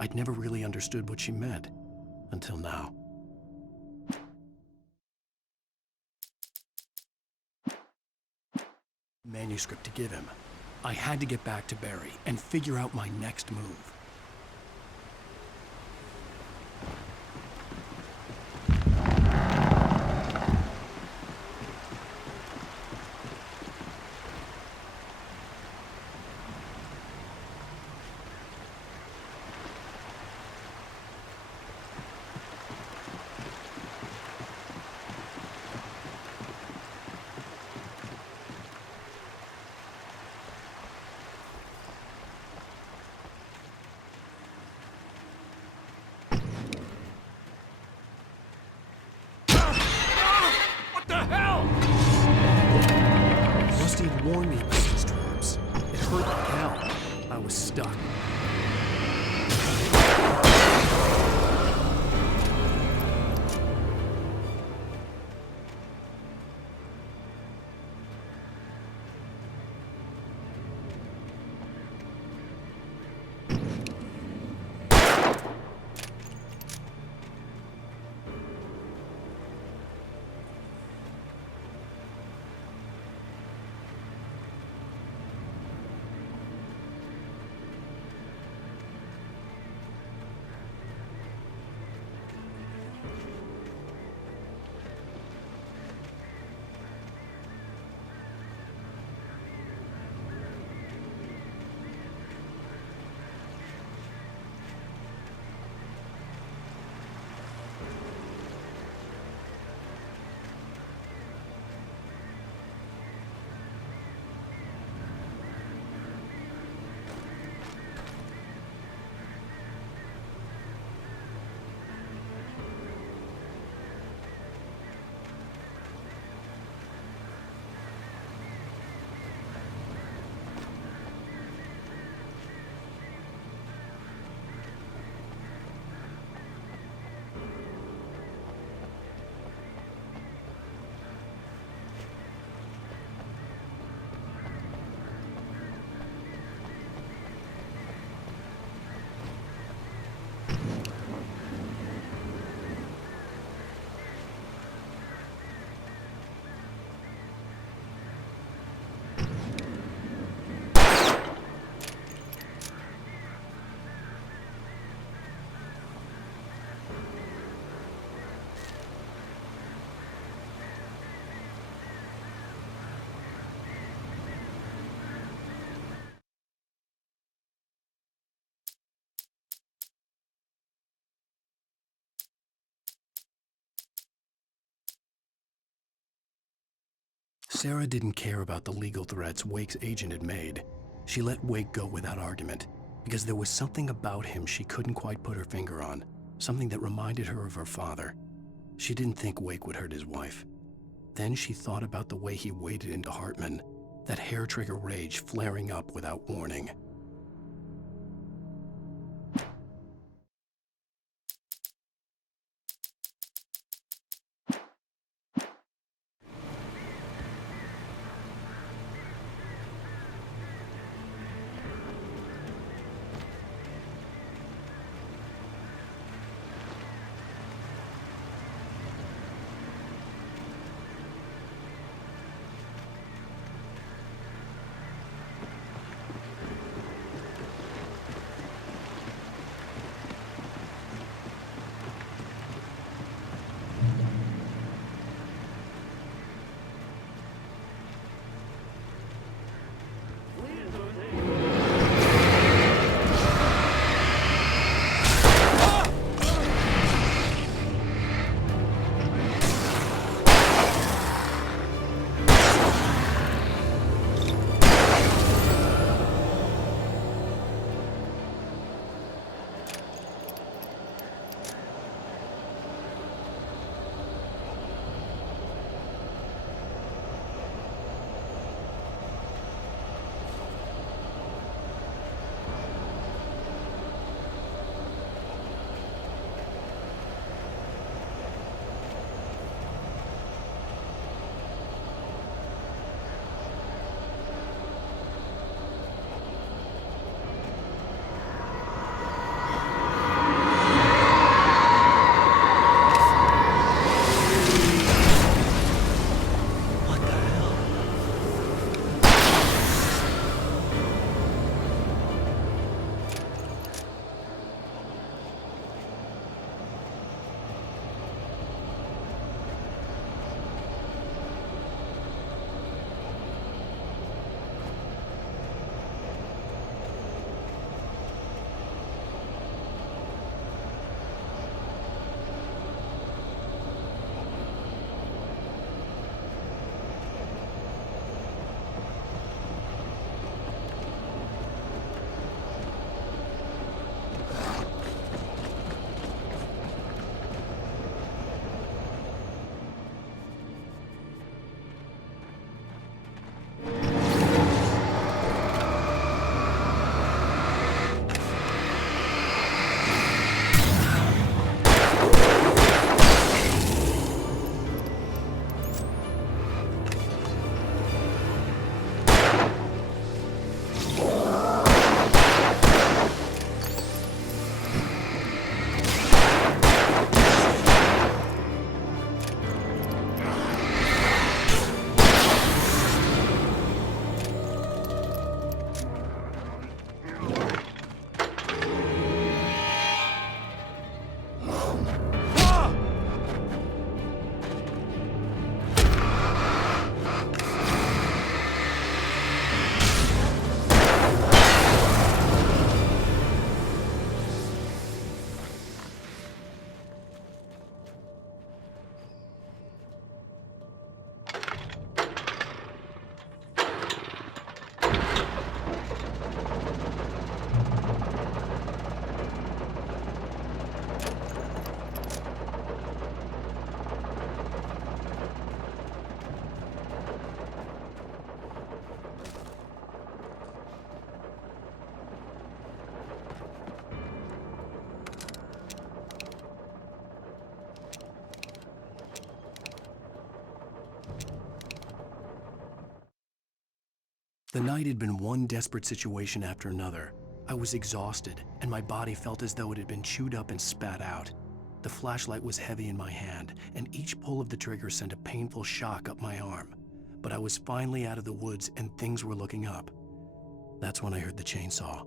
I'd never really understood what she meant, until now. Manuscript to give him. I had to get back to Barry and figure out my next move. Rusty had warned me about these traps. It hurt like hell. I was stuck. Sarah didn't care about the legal threats Wake's agent had made. She let Wake go without argument, because there was something about him she couldn't quite put her finger on, something that reminded her of her father. She didn't think Wake would hurt his wife. Then she thought about the way he waded into Hartman, that hair-trigger rage flaring up without warning. The night had been one desperate situation after another. I was exhausted, and my body felt as though it had been chewed up and spat out. The flashlight was heavy in my hand, and each pull of the trigger sent a painful shock up my arm. But I was finally out of the woods, and things were looking up. That's when I heard the chainsaw.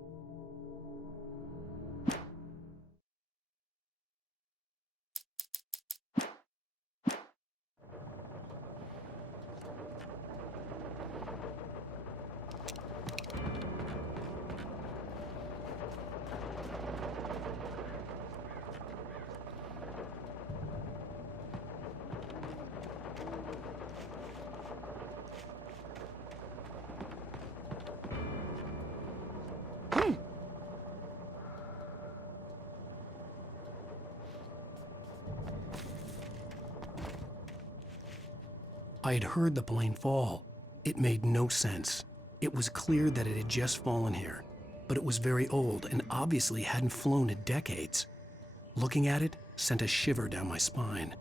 I had heard the plane fall. It made no sense. It was clear that it had just fallen here, but it was very old and obviously hadn't flown in decades. Looking at it sent a shiver down my spine.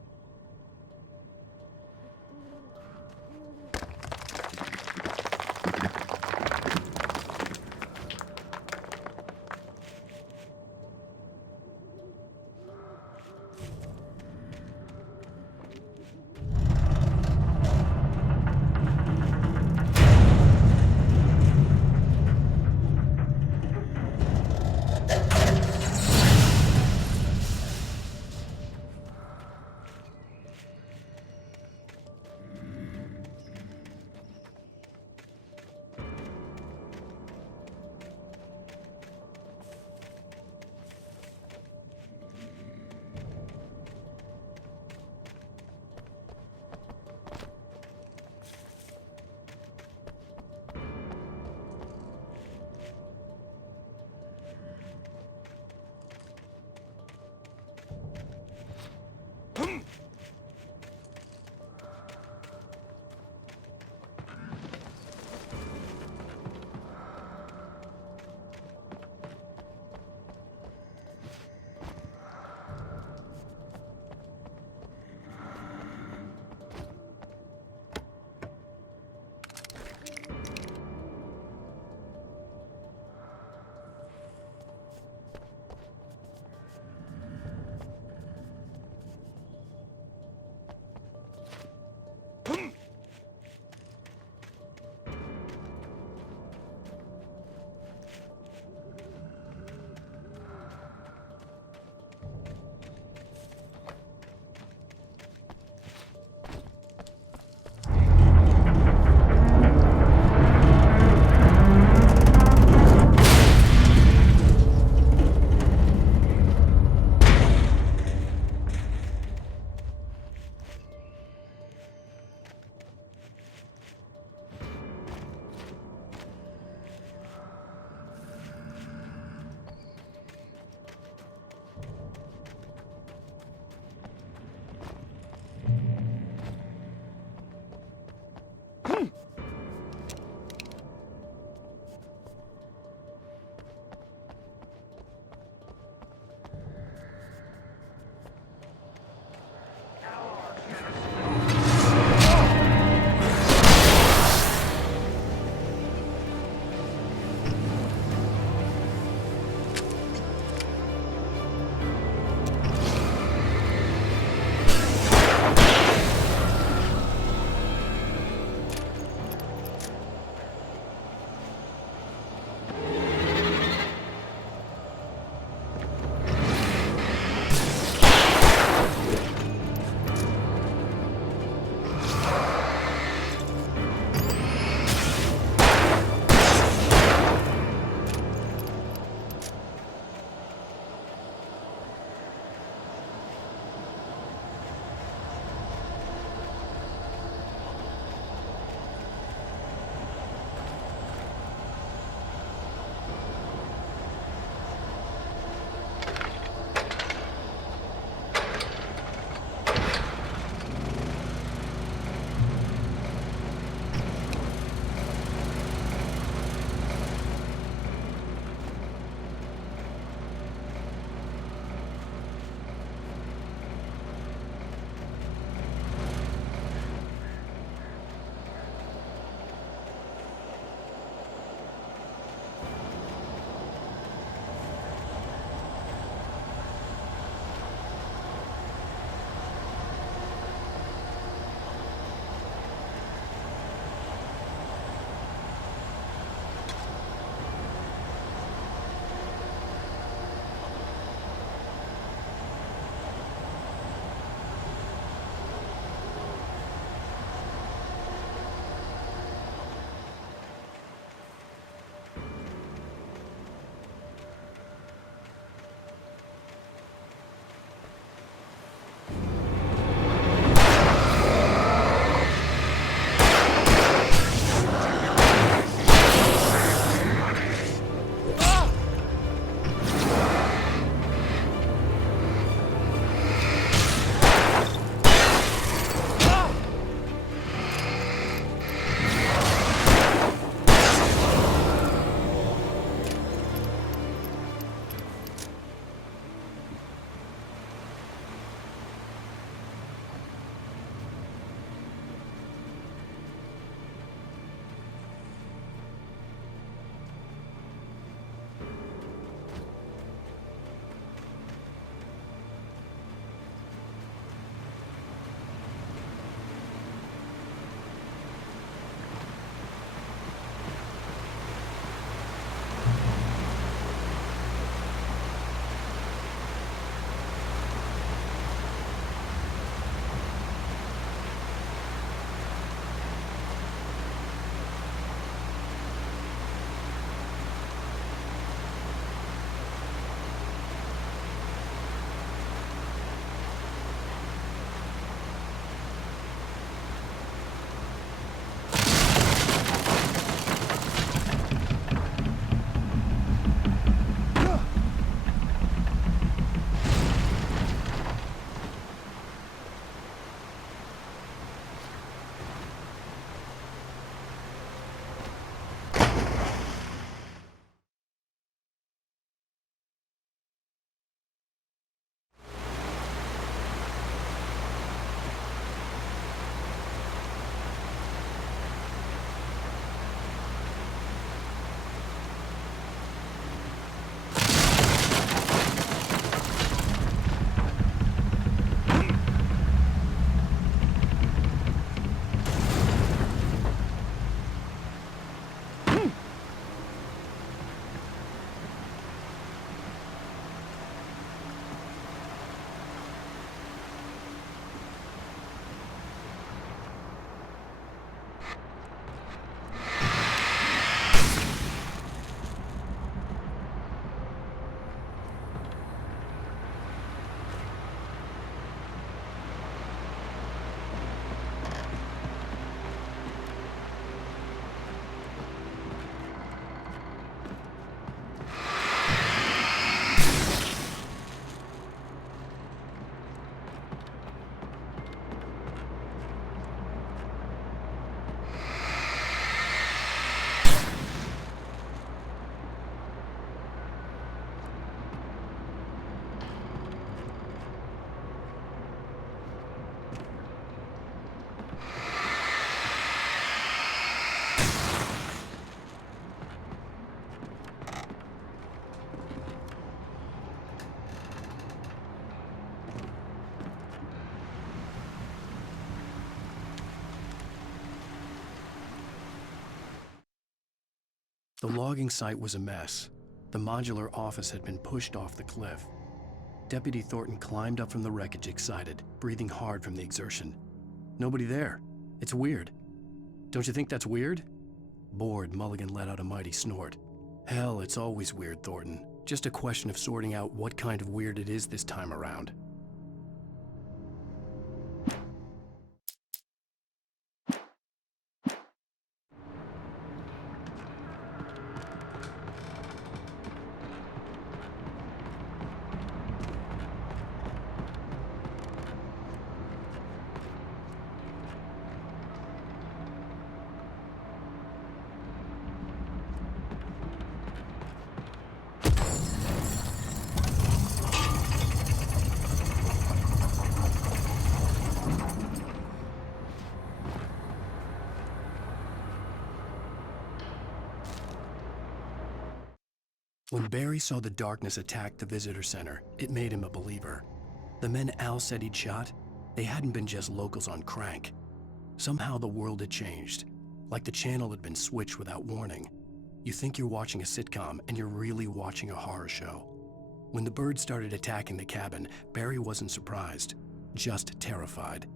The logging site was a mess. The modular office had been pushed off the cliff. Deputy Thornton climbed up from the wreckage excited, breathing hard from the exertion. Nobody there. It's weird. Don't you think that's weird? Bored, Mulligan let out a mighty snort. Hell, it's always weird, Thornton. Just a question of sorting out what kind of weird it is this time around. When Barry saw the darkness attack the visitor center, it made him a believer. The men Al said he'd shot, they hadn't been just locals on crank. Somehow the world had changed, like the channel had been switched without warning. You think you're watching a sitcom, and you're really watching a horror show. When the birds started attacking the cabin, Barry wasn't surprised, just terrified.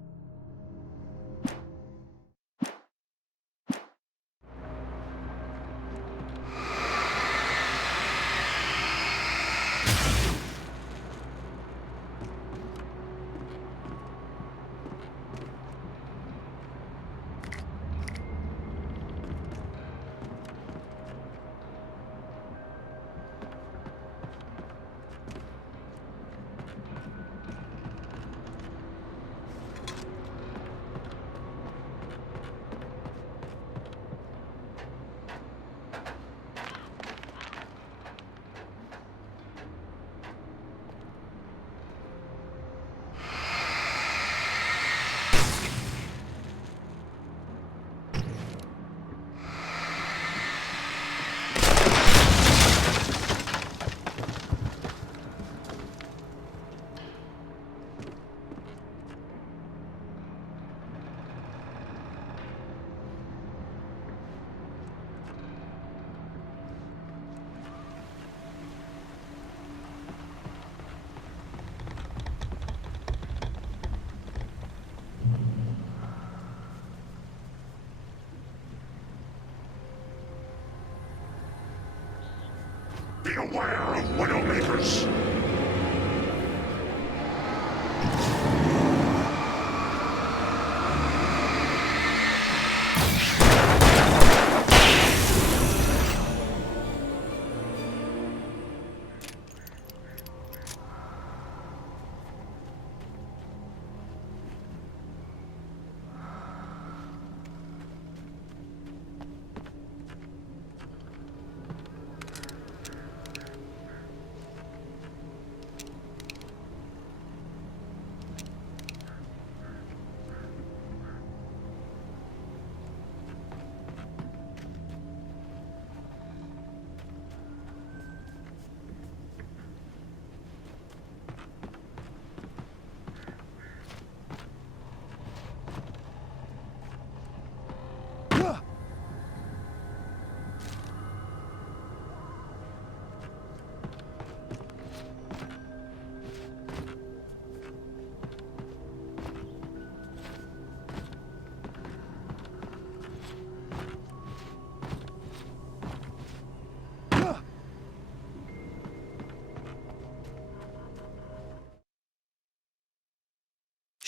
Beware of Widowmakers!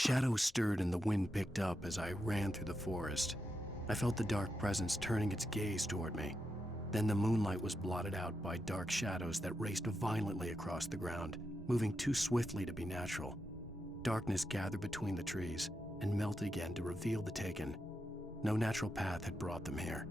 Shadows stirred and the wind picked up as I ran through the forest. I felt the dark presence turning its gaze toward me. Then the moonlight was blotted out by dark shadows that raced violently across the ground, moving too swiftly to be natural. Darkness gathered between the trees and melted again to reveal the Taken. No natural path had brought them here.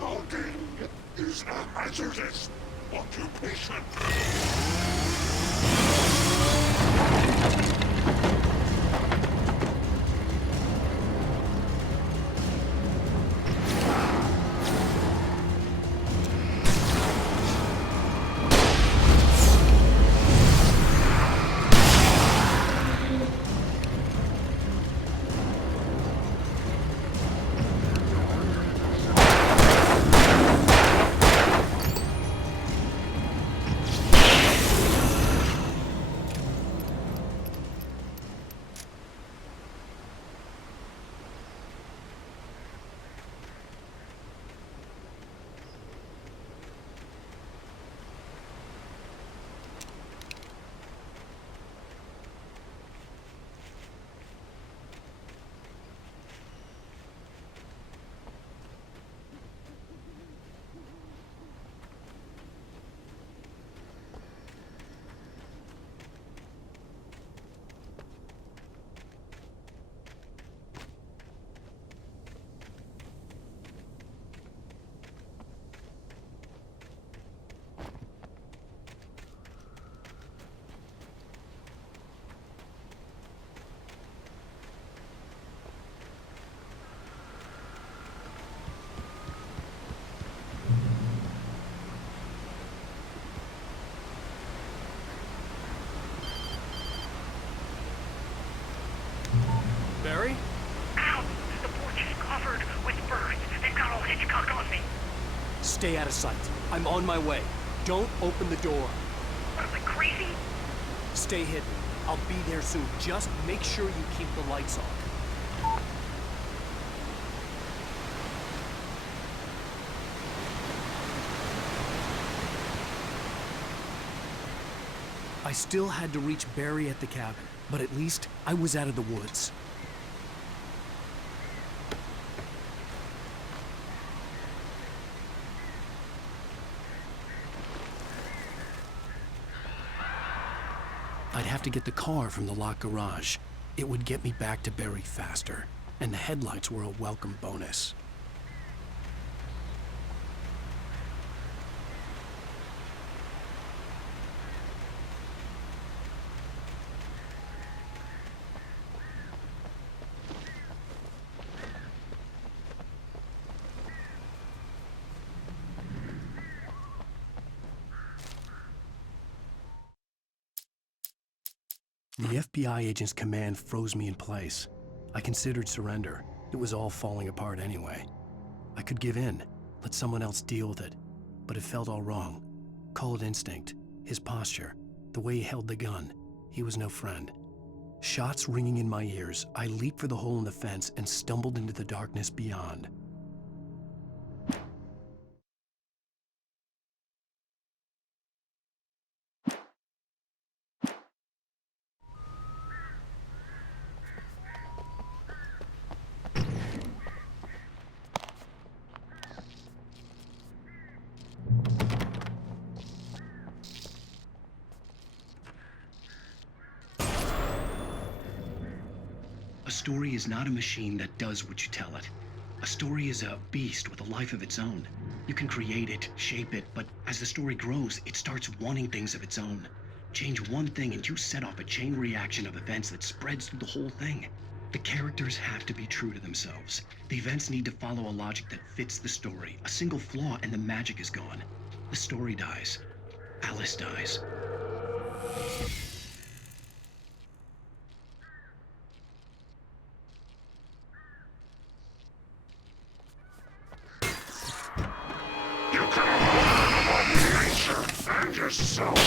Logging is a hazardous occupation. Barry? Ow! The porch is covered with birds. They've got old Hitchcock on me. Stay out of sight. I'm on my way. Don't open the door. What am I, crazy? Stay hidden. I'll be there soon. Just make sure you keep the lights on. I still had to reach Barry at the cabin, but at least I was out of the woods. I'd have to get the car from the locked garage. It would get me back to Barry faster, and the headlights were a welcome bonus. The FBI agent's command froze me in place. I considered surrender. It was all falling apart anyway. I could give in, let someone else deal with it, but it felt all wrong. Call it instinct, his posture, the way he held the gun. He was no friend. Shots ringing in my ears, I leaped for the hole in the fence and stumbled into the darkness beyond. A story is not a machine that does what you tell it. A story is a beast with a life of its own. You can create it, shape it, but as the story grows, it starts wanting things of its own. Change one thing and you set off a chain reaction of events that spreads through the whole thing. The characters have to be true to themselves. The events need to follow a logic that fits the story. A single flaw and the magic is gone. The story dies. Alice dies. You can learn about nature and yourself.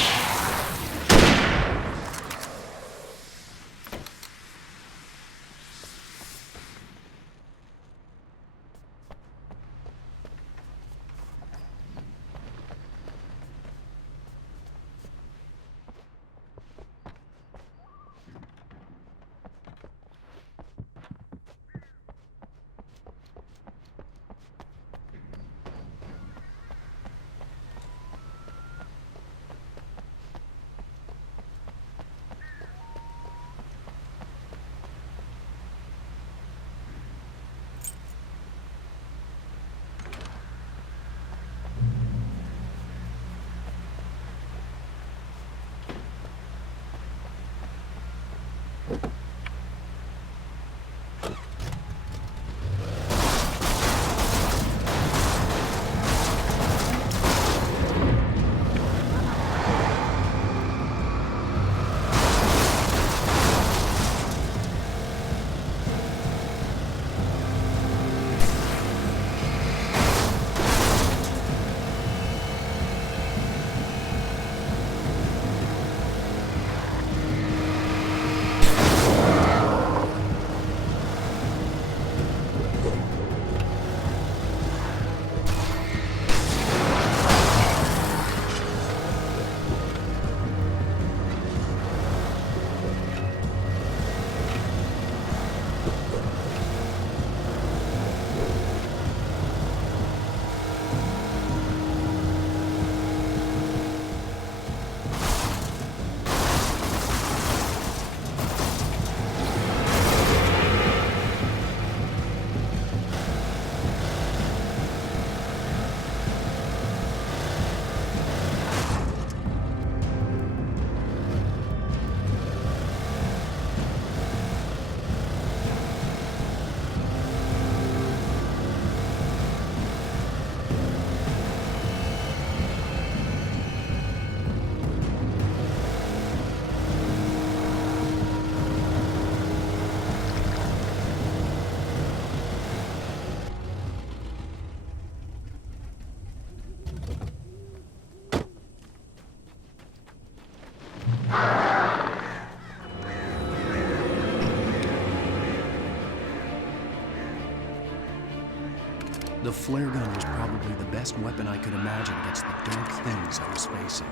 The flare gun was probably the best weapon I could imagine against the dark things I was facing.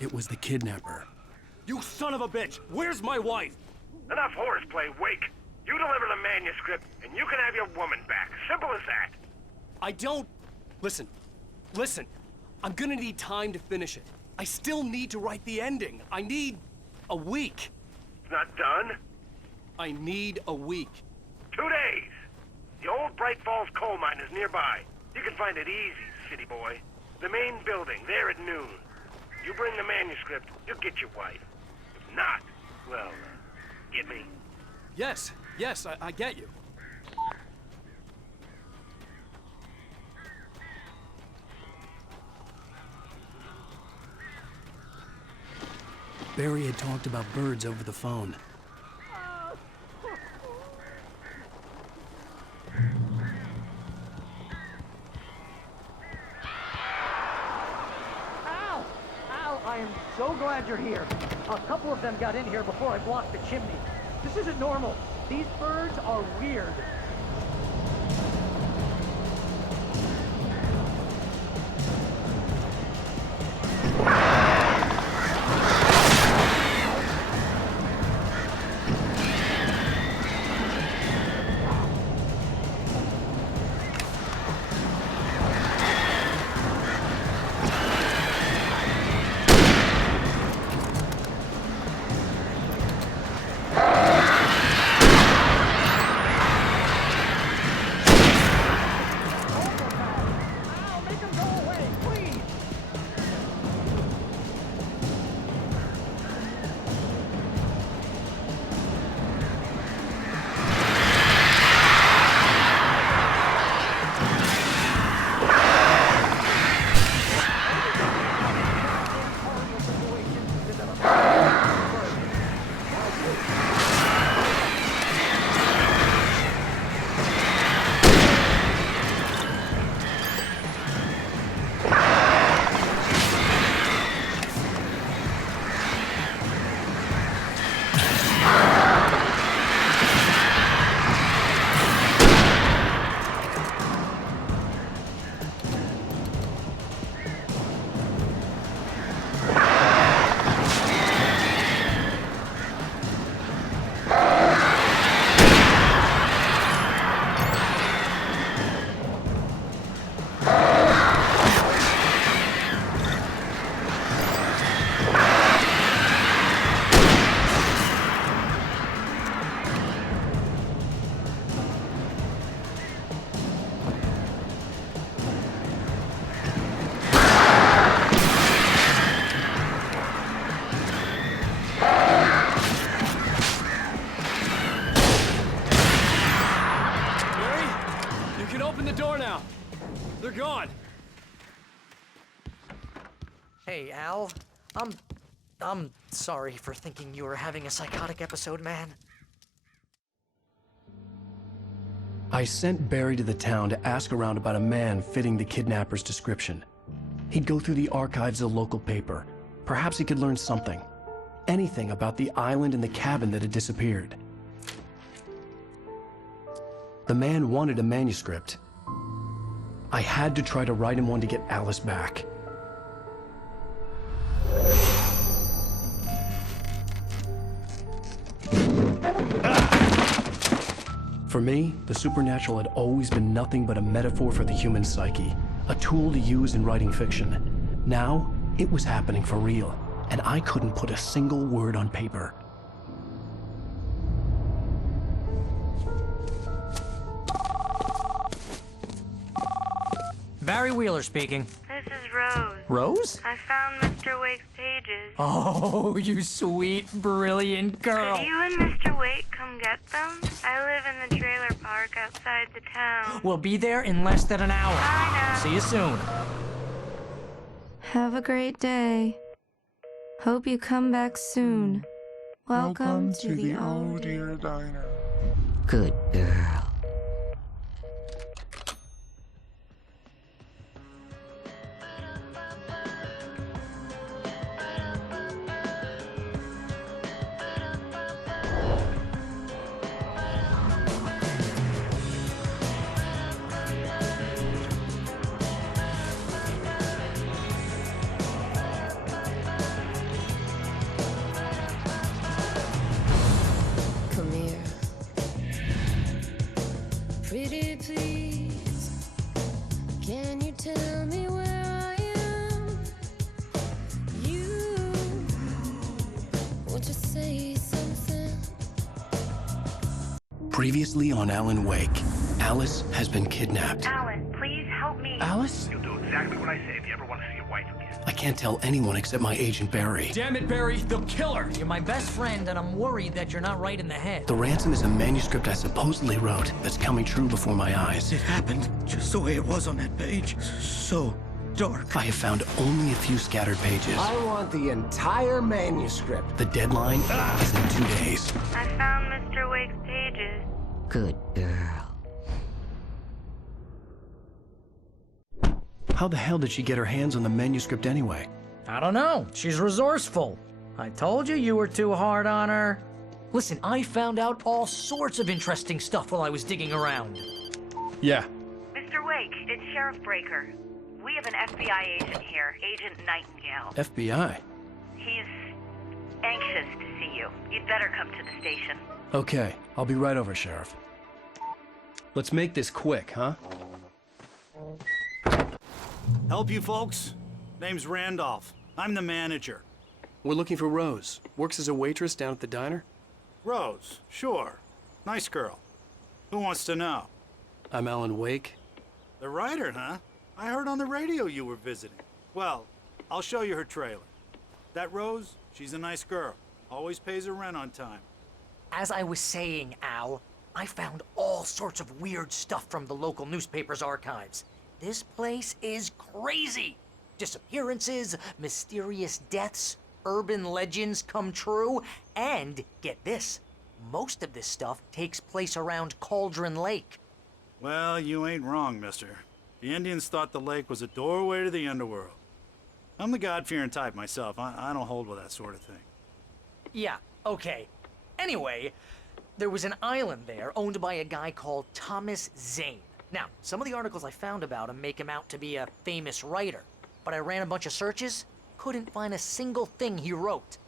It was the kidnapper. You son of a bitch! Where's my wife? Enough horseplay, Wake. You deliver the manuscript, and you can have your woman back. Simple as that. I don't... Listen. I'm gonna need time to finish it. I still need to write the ending. I need a week. It's not done? I need a week. 2 days. The old Bright Falls coal mine is nearby. You can find it easy, city boy. The main building, there at noon. You bring the manuscript, you'll get your wife. If not, well, get me? Yes, I get you. Barry had talked about birds over the phone. I am so glad you're here. A couple of them got in here before I blocked the chimney. This isn't normal. These birds are weird. They're gone. Hey, Al. I'm sorry for thinking you were having a psychotic episode, man. I sent Barry to the town to ask around about a man fitting the kidnapper's description. He'd go through the archives of the local paper. Perhaps he could learn something. Anything about the island and the cabin that had disappeared. The man wanted a manuscript. I had to try to write him one to get Alice back. For me, the supernatural had always been nothing but a metaphor for the human psyche, a tool to use in writing fiction. Now, it was happening for real, and I couldn't put a single word on paper. Barry Wheeler speaking. This is Rose. Rose? I found Mr. Wake's pages. Oh, you sweet, brilliant girl. Could you and Mr. Wake come get them? I live in the trailer park outside the town. We'll be there in less than an hour. Bye now. See you soon. Have a great day. Hope you come back soon. Welcome to the Oh Dear Diner. Good girl. Come here. Pretty please, can you tell me where I am? You, won't you say something? Previously on Alan Wake, Alice has been kidnapped. Alan, please help me. Alice? You'll do exactly what I say if you ever want to see your wife again. I can't tell anyone except my agent Barry. Damn it, Barry, they'll kill her. You're my best friend, and I'm worried that you're not right in the head. The ransom is a manuscript I supposedly wrote that's coming true before my eyes. It happened just the way it was on that page. So dark. I have found only a few scattered pages. I want the entire manuscript. The deadline is in 2 days. I found Mr. Wake's pages. Good girl. How the hell did she get her hands on the manuscript anyway? I don't know. She's resourceful. I told you were too hard on her. Listen, I found out all sorts of interesting stuff while I was digging around. Yeah. Mr. Wake, it's Sheriff Breaker. We have an FBI agent here, Agent Nightingale. FBI? He's anxious to see you. You'd better come to the station. Okay, I'll be right over, Sheriff. Let's make this quick, huh? Help you folks? Name's Randolph. I'm the manager. We're looking for Rose. Works as a waitress down at the diner. Rose, sure. Nice girl. Who wants to know? I'm Alan Wake. The writer, huh? I heard on the radio you were visiting. Well, I'll show you her trailer. That Rose, she's a nice girl. Always pays her rent on time. As I was saying, Al, I found all sorts of weird stuff from the local newspaper's archives. This place is crazy. Disappearances, mysterious deaths, urban legends come true, and get this, most of this stuff takes place around Cauldron Lake. Well, you ain't wrong, mister. The Indians thought the lake was a doorway to the underworld. I'm the God-fearing type myself. I don't hold with that sort of thing. Yeah, okay. Anyway, there was an island there owned by a guy called Thomas Zane. Now, some of the articles I found about him make him out to be a famous writer, but I ran a bunch of searches, couldn't find a single thing he wrote.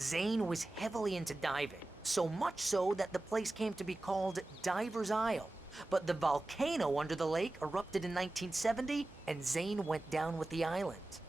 Zane was heavily into diving, so much so that the place came to be called Diver's Isle. But the volcano under the lake erupted in 1970, and Zane went down with the island.